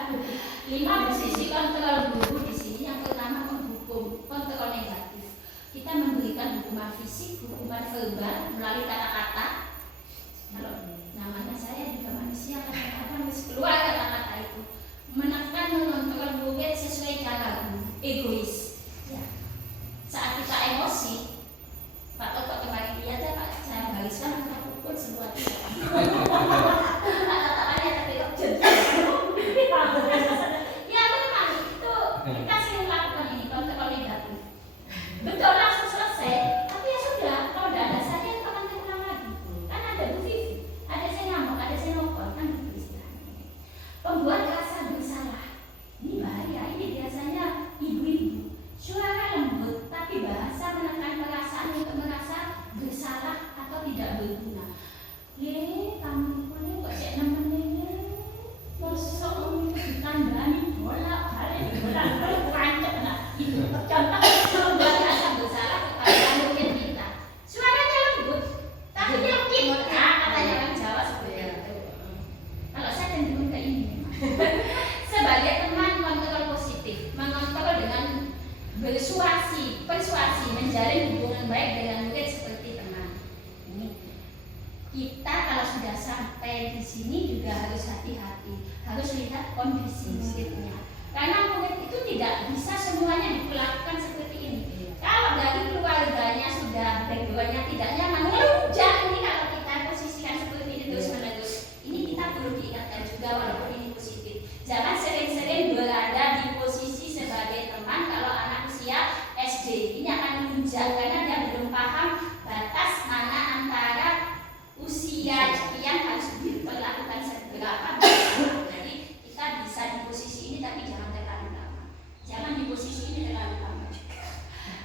5 posisi kontrol guru di sini. Yang pertama menghukum, kontrol negatif. Kita memberikan hukuman fisik, hukuman verbal melalui kata-kata. Kalau namanya saya juga manusia, kadang-kadang harus keluar kata-kata itu. Menekan, mengontrol murid sesuai cara guru, egois. Ya. Saat kita emosi, Pak Toto kemarin lihat ya Pak, saya bariskan kita pukul semua itu. Kata-katanya tapi ya memang itu kita sering lakukan ini kontrol negatif. Betul langsung selesai, tapi ya sudah, kalau tidak ada saya itu akan terulang lagi. Kan ada Bu Vivi, ada saya ngamuk, ada saya nopon, kan gitu istilahnya. Pembuat rasa bersalah, ini bahaya, ini biasanya ibu-ibu. Suara lembut, tapi bahasa menekan perasaan untuk merasa bersalah atau tidak berguna. Kamu boleh kok cek nemenin mosok om ditandani bolak-balik rancak nak. Contoh membuat rasa bersalah kepada mungkin kita. Suaranya lembut, tapi yakin. Katanya orang Jawa seperti itu. Kalau saya cenderung ke ini. Sebagai teman kontrol positif, mengontrol dengan persuasi, menjalin hubungan baik dengan murid seperti teman. Ini kita kalau sudah sampai di sini juga harus hati-hati, harus lihat kondisi muridnya. Karena murid itu tidak bisa semuanya diperlakukan seperti ini. Kalau dari keluarganya sudah backgroundnya tidak nyaman, ngelunjak ini kalau kita posisikan seperti ini terus-menerus. Ini kita perlu diingatkan juga walaupun ini positif. Jangan sering-sering berada di posisi sebagai teman kalau anak usia SD. Ini akan menunjang karena dia belum paham batas mana antara usia yang harus diperlakukan seberapa. Jadi kita bisa di posisi ini tapi jangan terlalu lama. Jangan di posisi ini terlalu lama.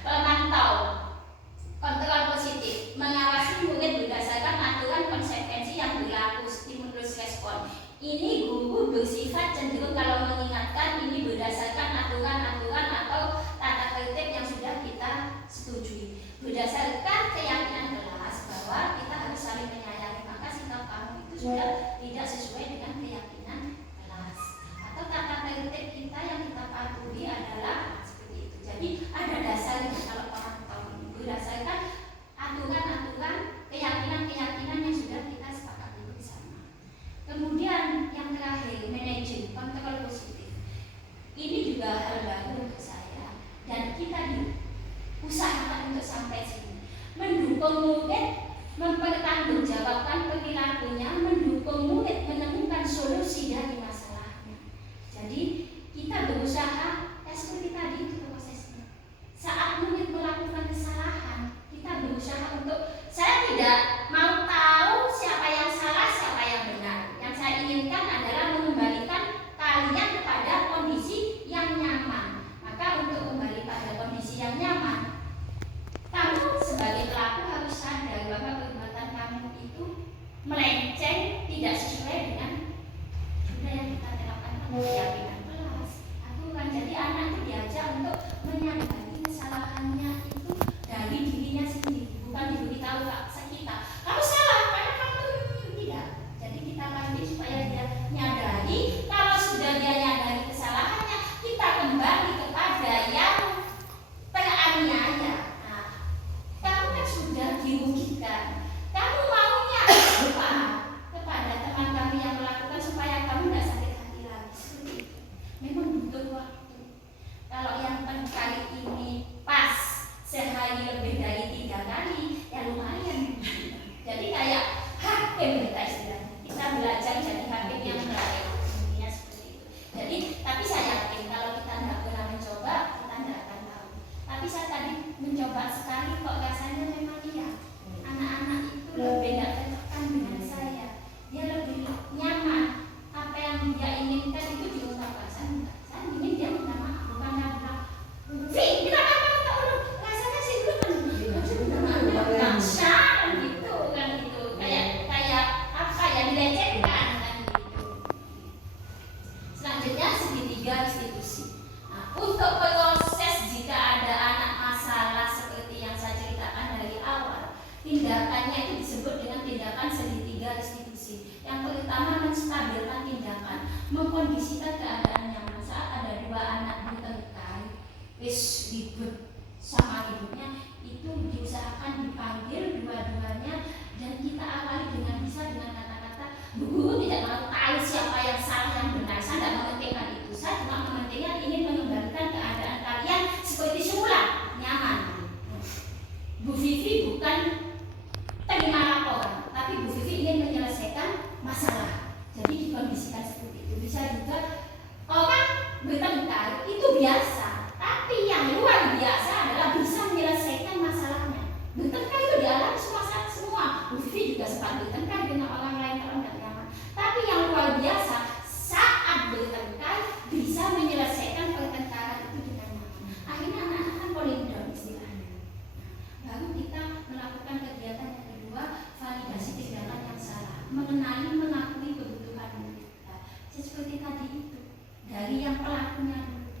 Pemantau, kontrol positif, mengawasi murid berdasarkan aturan konsekuensi yang berlaku, stimulus respon. Ini guru bersifat cenderung kalau mengingatkan ini berdasarkan aturan-aturan atau tata tertib yang sudah kita setujui. Berdasarkan keyakinan kelas bahwa kita harus saling menyayangi, maka sikap kamu itu sudah tidak sesuai dengan keyakinan kelas. Atau tata tertib kita yang kita patuhi adalah seperti itu. Jadi ada dasarnya kalau orang tahu ini berdasarkan aturan-aturan, keyakinan-keyakinan yang sudah kita sepakati bersama. Kemudian yang terakhir, manajemen kontrol positif. Ini juga hal baru untuk saya dan kita diusahakan untuk sampai sini. Mendukung murid mempertanggungjawabkan perilakunya, mendukung murid menemukan solusi dari masalahnya. Jadi kita berusaha seperti tadi itu prosesnya. Saat murid melakukan kesalahan, kita berusaha untuk, saya tidak mau tahu siapa yang salah, siapa yang benar. Yang saya inginkan adalah mengembalikan kalian kepada kondisi yang nyaman. Maka untuk kembali pada kondisi yang nyaman, kamu sebagai pelaku harus sadar bahwa perbuatan kamu itu melenceng, tidak sesuai dengan budaya Kalau yang kali ini pas sehari lebih dari 3 kali, ya lumayan. Jadi kayak hakim kita istilahnya. Kita belajar jadi hakim yang baik. Ya seperti itu. Jadi, tapi saya yakin kalau kita tidak pernah mencoba, kita tidak akan tahu. Tapi saya tadi mencoba sekali kok rasanya memang iya. Anak-anak itu lebih tidak tertekan dengan saya. Dia lebih nyaman. Apa yang dia inginkan itu diungkapkan. Saya ingin dia minta maaf, bukan dia bilang, "Vi, kita apa rasanya sih belum maksa gitu kan gitu. Kayak apa ya, dilecehkan kan gitu." Selanjutnya segitiga restitusi. Nah, untuk proses jika ada anak masalah seperti yang saya ceritakan dari awal, tindakannya itu disebut dengan tindakan segitiga restitusi. Yang pertama, menstabilkan tindakan, mengkondisikan keadaan nyaman. Saat ada 2 anak bertengkar, ribut sama ibunya, itu diusahakan dipanggil dua-duanya dan kita awali dengan kata-kata, "Bu Guru tidak mau tahu siapa yang salah yang benar. Saya tidak mementingkan itu. Saya cuma mementingkan ingin mengembalikan keadaan kalian seperti semula, nyaman." Bu Vivi bukan terima laporan, tapi Bu Vivi ingin menyelesaikan masalah. Jadi dikondisikan seperti itu. Bisa juga orang bertengkar itu biasa, tapi yang luar biasa adalah bisa menyelesaikan masalahnya. Bertengkar itu dialami semua. Bu Vivi juga sempat bertengkar dengan orang lain kalau tidak nyaman. Tapi yang luar biasa, saat bertengkar bisa menyelesaikan pertengkaran itu dengan nyaman. Akhirnya anak-anak kan falling down istilahnya. Baru kita melakukan kegiatan yang kedua, validasi tindakan yang salah, mengenali, mengakui kebutuhan kita. Seperti tadi itu, dari yang pelakunya dulu.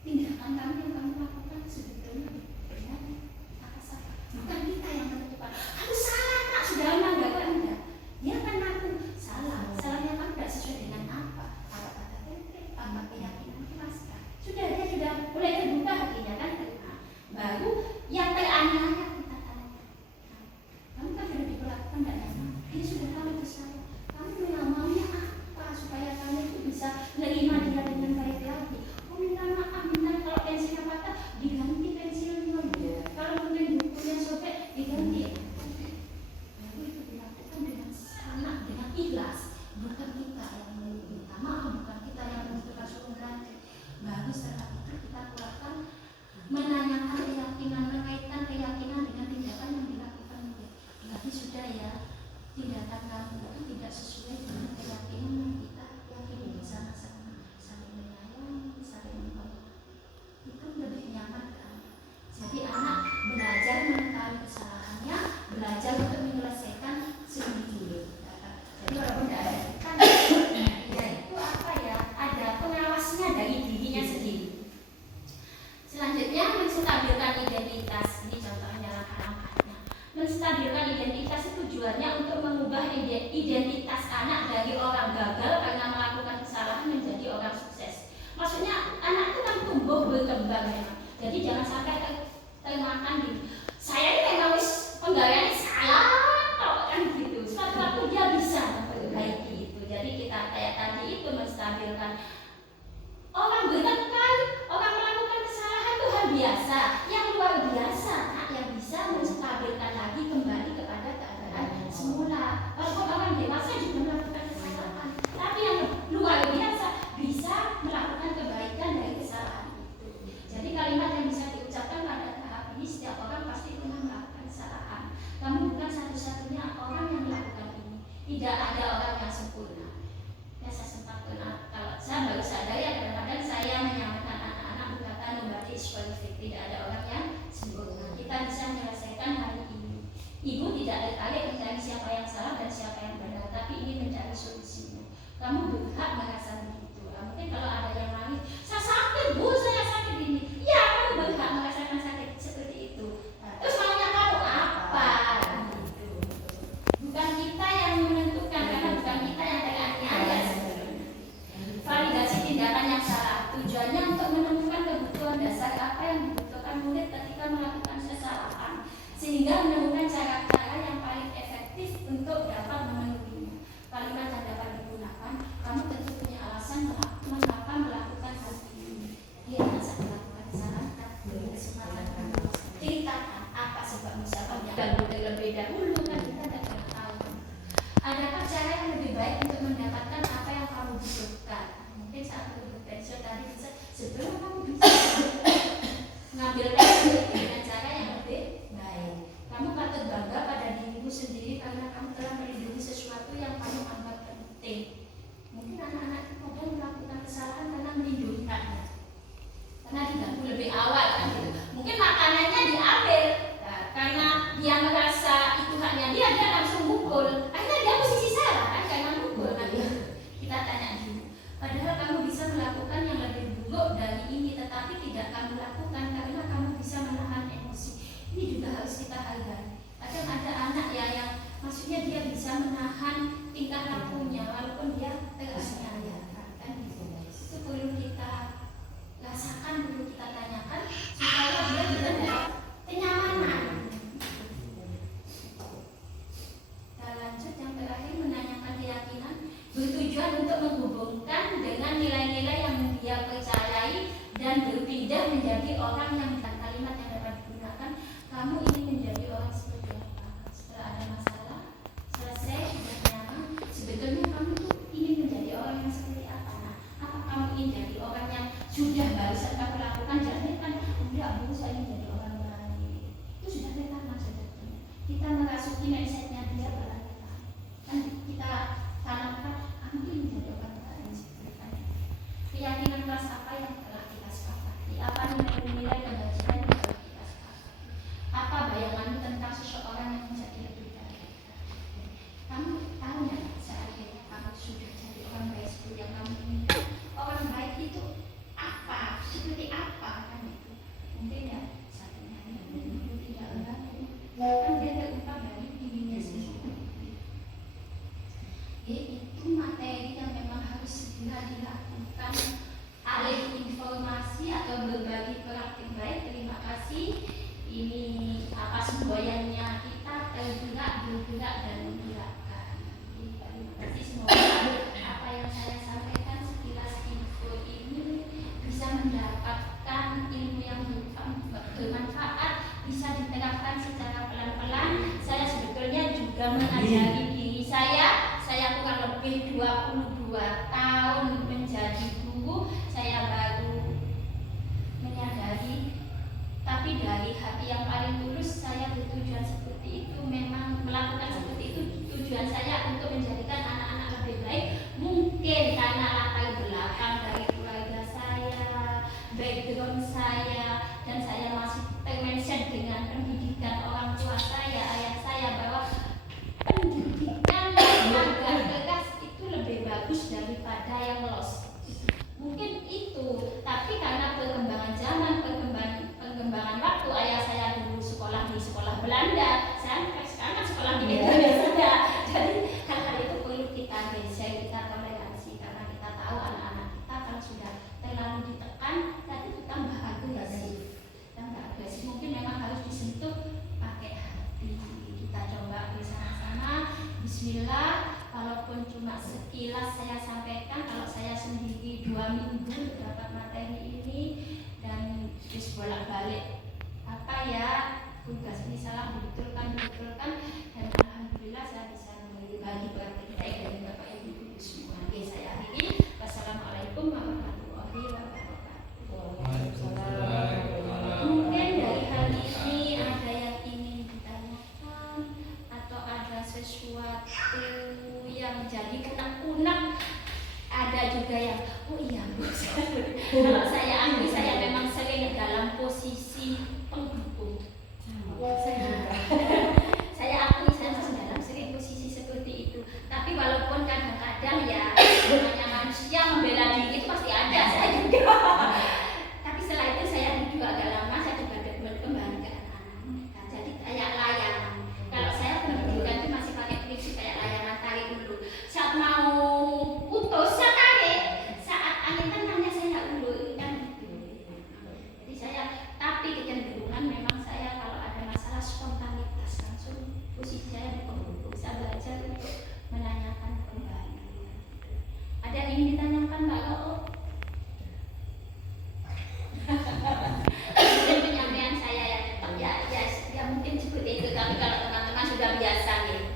Tindakan kamu yang kamu lakukan sebetulnya benar apa salah? Bukan kita yang menentukan. Aku salah nak, sudah menandakan enggak? Dia kan aku salah. Salahnya kamu tidak sesuai dengan apa? Kata-kata template, apa keyakinan kita. Sudah, dia sudah mulai terbuka hatinya kan? Baru yang teraniaya kita tanya. Kamu kan sudah diperlakukan tidak nyaman. Dia sudah tahu itu salah. Kamu maunya apa supaya kamu itu bisa menerima dia dengan baik lagi? Minta maaf, kalau pensilnya patah diganti pensilnya, kalau mungkin bukunya sobek diganti. Lalu itu dilakukan dengan sangat, dengan ikhlas. Bukan kita yang minta maaf, bukan kita yang menentukan suruh ganti. Baru setelah itu kita keluarkan, menanyakan keyakinan, mengaitkan keyakinan dengan tindakan yang dilakukan. Berarti sudah ya, tindakan kamu itu tidak sesuai dengan keyakinan yang kita yakini bersama-sama. Itu lebih nyaman kan? Jadi anak belajar mengetahui kesalahannya, belajar untuk menyelesaikan sendiri. Jadi walaupun tidak ada kan, ya itu apa ya? Ada pengawasnya dari dirinya sendiri. Selanjutnya menstabilkan identitas. Ini contohnya langkah-langkahnya. Menstabilkan identitas itu tujuannya untuk mengubah identitas anak dari orang gagal karena melakukan kesalahan menjadi orang sukses. Maksudnya anak itu kan tumbuh berkembang memang. Jadi jangan sampai termakan di saya ini memang penggayaan salah kok kan gitu. Suatu waktu dia bisa memperbaiki itu. Jadi kita kayak tadi itu menstabilkan. Orang bertengkar, orang melakukan kesalahan itu hal biasa. Yang luar biasa yang bisa menstabilkan lagi kembali kepada keadaan semula. Walaupun orang dewasa juga melakukan kesalahan, tapi yang luar biasa bisa melakukan kebaikan dari kesalahan itu. Jadi kalimat yang bisa diucapkan pada tahap ini, setiap orang pasti pernah melakukan kesalahan. Kamu bukan satu-satunya orang yang melakukan ini. Tidak ada orang yang sempurna. Ya, saya sempat pernah, kalau saya baru sadar ya, kadang-kadang saya menyamakan anak-anak berkata nobody is perfect. Tidak ada orang yang sempurna. Kita bisa menyelesaikan hari ini. Ibu tidak tertarik mencari siapa yang salah dan siapa yang benar, tapi ingin mencari solusinya. Kamu berhak merasa begitu. Mungkin kalau ada yang nangis, saya sakit bu, saya sakit ini. Ya, kamu berhak merasakan sakit seperti itu. Terus maunya kamu apa? Gitu. Bukan kita yang menentukan, karena bukan kita yang teraniaya. Validasi tindakan yang salah tujuannya untuk menemukan kebutuhan dasar apa yang dibutuhkan murid ketika melakukan kesalahan, sehingga menemukan cara-cara yang paling efektif untuk dapat memenuhinya. Kalimat yang dapat digunakan, kamu tentu sudah barusan kamu lakukan, jangan kan enggak Bu, saya jadi orang baik. Itu sudah tertanam sebetulnya. Kita merasuki mindsetnya dia pelan-pelan. Kan kita tanamkan, ambil menjadi orang baik. Keyakinan kelas apa yang telah kita sepakati? Apa nilai-nilai kebajikan yang telah kita sepakati? Apa bayanganmu tentang seseorang yang menjadi lebih baik? Kamu tahu nggak seandainya kamu sudah jadi orang baik seperti yang kamu inginkan? Orang baik itu apa? Seperti apa kan itu? Mungkin ya satu hari itu tidak membantu. Kan dia terungkap dari dirinya sendiri. Itu materi yang memang harus segera dilakukan. Alih informasi atau berbagi praktik baik. Terima kasih. Ini apa semboyannya kita tergerak, bergerak dan menggerakkan. Terima kasih, semoga apa yang saya sampaikan sekilas info ini bisa mendapatkan ilmu yang bermanfaat, bisa diterapkan secara pelan-pelan. Saya sebetulnya juga mengajari diri saya kurang lebih 22 tahun menjadi guru, saya baru menyadari. Tapi dari hati yang paling tulus saya bertujuan seperti itu, memang melakukan seperti itu tujuan saya untuk menjadikan anak-anak lebih baik. Mungkin karena latar belakang dari keluarga saya, background saya, dan saya masih termention dengan pendidikan orang tua saya, ayah saya, bahwa pendidikan agar keras itu lebih bagus daripada yang los. Mungkin itu, tapi karena perkembangan zaman, perkembangan waktu, ayah saya dulu sekolah di sekolah Belanda, saya sekarang sekolah di Indonesia. Jadi hal-hal itu perlu kita geser, kita toleransi, karena kita tahu anak-anak kita kalau sudah terlalu ditekan, tadi itu tambah agresif. Mungkin memang harus disentuh pakai hati. Kita coba bersama-sama. Bismillah. Walaupun cuma sekilas saya sampaikan, kalau saya sendiri 2 minggu dapat materi ini dan terus bolak-balik apa ya tugas ini salah dibetulkan, dan alhamdulillah saya bisa berbagi praktik baik dengan Bapak Ibu semua. Oke, saya akhiri. Wassalamualaikum warahmatullahi wabarakatuh. Mungkin dari hal ini ada yang ingin ditanyakan atau ada sesuatu yang jadi unek-unek. Ada juga yang oh iya Bu, kalau saya akui saya memang sering dalam posisi penghubung. Saya akui saya masih dalam sering posisi seperti itu. Tapi walaupun kadang-kadang ya namanya manusia membela diri itu pasti ada, saya juga. Tapi setelah itu saya juga agak lama saya juga kembali ke anak-anak. Jadi kayak layanan. Kalau saya pendidikan itu masih pakai prinsip kayak layanan, tarik dulu. Saat mau putus saya tarik, saat angin tenangnya saya nggak ulur kan gitu. Jadi saya, tapi kecenderungan memang saya kalau ada masalah spontanitas langsung posisi saya di penghubung. Saya belajar untuk menanyakan kembali. Ada yang ingin ditanyakan Mbak Loo? Mungkin penyampaian saya ya tetap ya mungkin seperti itu, tapi kalau teman-teman sudah biasa gitu.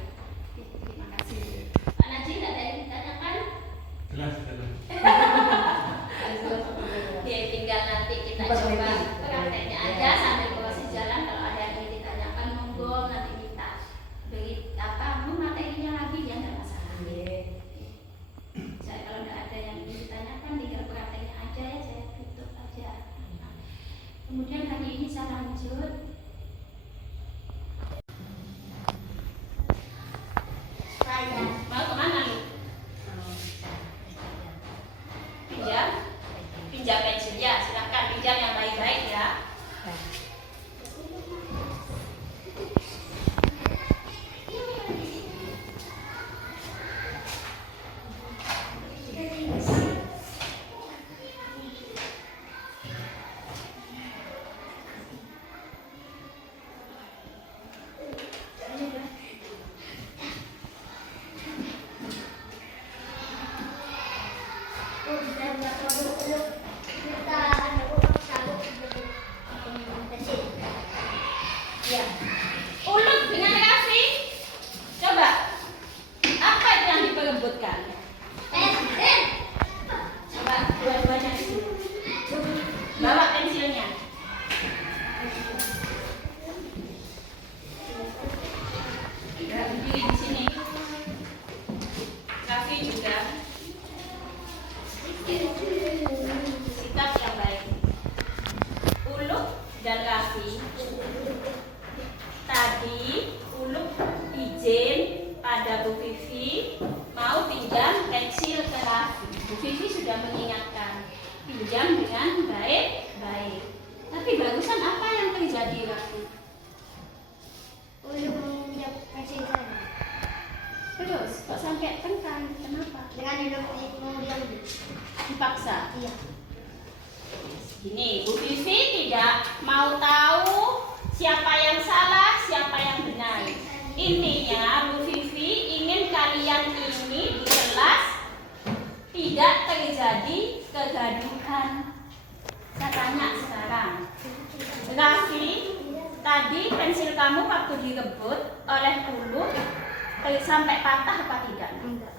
Terima kasih. Pak Najib, ada yang ditanyakan? Jelas. Ya, tinggal nanti kita coba prakteknya aja sambil proses jalan. Kalau ada yang ingin ditanyakan monggo, nanti kita beri materinya lagi ya nggak masalah. Saya kalau nggak ada yang ingin ditanyakan tinggal prakteknya aja ya, saya tutup aja. Kemudian hari ini saya lanjut. Mau kemana lu? Pinjam pensil ya, silakan pinjam yang baik-baik ya. baik-baik. Tapi barusan apa yang terjadi, Raffi? Uluk menginjak pensil saya. Terus kok sampai tengkang? Kenapa? Dengan uluk menginjak Dipaksa. iya. Gini, Bu Vivi tidak mau tahu siapa yang salah, siapa yang benar. Intinya Bu Vivi ingin kalian ini di kelas tidak terjadi kegaduhan. Saya tanya sekarang, Raffi, tadi pensil kamu waktu direbut oleh Uluk sampai patah apa tidak?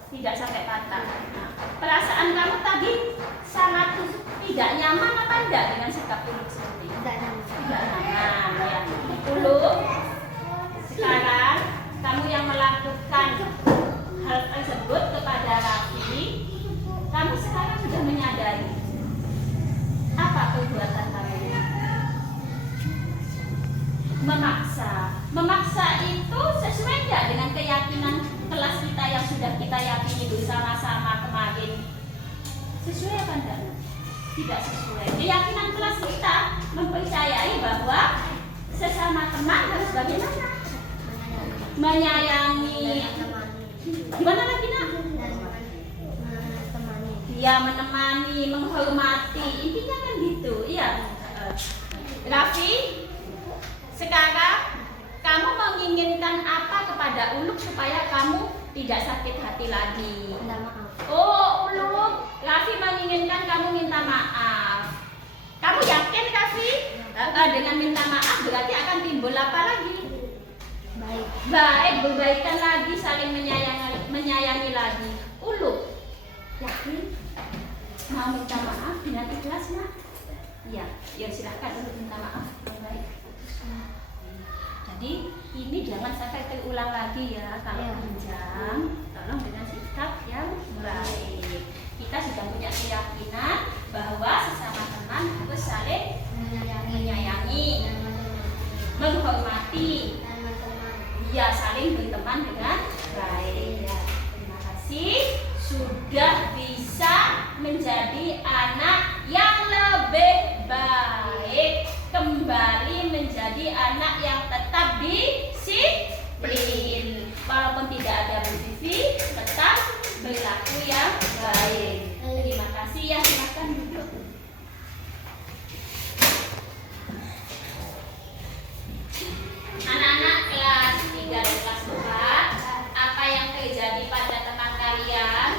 Tidak sampai patah. Nah, perasaan kamu tadi sangat tidak nyaman apa enggak dengan sikap Uluk seperti itu? Tidak nyaman ya. Uluk, sekarang kamu yang melakukan hal tersebut kepada Raffi, kamu sekarang sudah menyadari apa perbuatan kamu? Memaksa itu sesuai enggak dengan keyakinan kelas kita yang sudah kita yakini bersama-sama kemarin? Sesuai apa enggak? Tidak sesuai. Keyakinan kelas kita mempercayai bahwa sesama teman harus bagaimana? Menyayangi. Gimana lagi nak? Ya, menemani, menghormati. Intinya kan gitu. Iya. Raffi, sekarang kamu menginginkan apa kepada Uluk supaya kamu tidak sakit hati lagi? Minta maaf. Oh, Uluk, Raffi menginginkan kamu minta maaf. Kamu yakin, Raffi? Dengan minta maaf berarti akan timbul apa lagi? Baik. Baik, berbaikan lagi, saling menyayangi lagi. Uluk, yakin? Mau minta maaf di nanti kelas, nak? Iya, ya silahkan Uluk minta maaf. Baik. Jadi ini jangan sampai terulang lagi ya. Kalau pinjam, tolong dengan sikap yang baik. Kita sudah punya keyakinan bahwa sesama teman harus saling menyayangi, menghormati, ya saling berteman dengan baik. Ya, terima kasih sudah bisa menjadi anak yang lebih baik, kembali menjadi anak yang tetap disiplin. Walaupun tidak ada Bu Vivi, tetap berlaku yang baik. Terima kasih ya, silakan duduk. Anak-anak kelas 3 dan kelas 4, apa yang terjadi pada teman kalian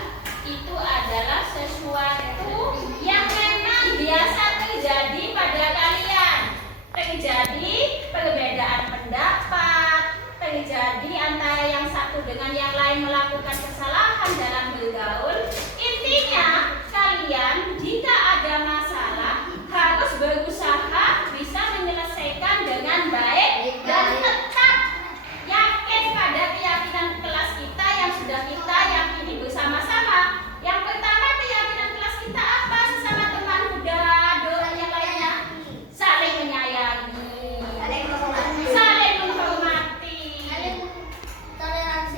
itu adalah sesuatu yang memang biasa terjadi pada kalian. Terjadi perbedaan pendapat, terjadi antara yang satu dengan yang lain melakukan kesalahan dalam bergaul. Intinya, kalian jika ada masalah harus berusaha bisa menyelesaikan dengan baik dan tetap yakin pada keyakinan kelas kita yang sudah kita yakini bersama-sama. Yang pertama, keyakinan kelas kita apa? Sesama teman muda, doa yang lainnya saling menyayangi, saling menghormati,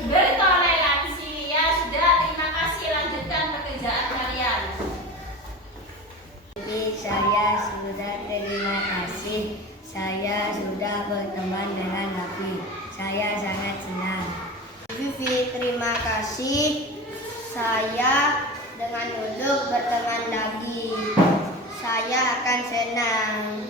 bertoleransi. Ya sudah, terima kasih, lanjutkan pekerjaan kalian. Jadi saya sudah terima kasih. Saya sudah berteman dengan Raffi. Saya sangat senang. Vivi, terima kasih. Saya dengan Uluk berteman lagi. Saya akan senang.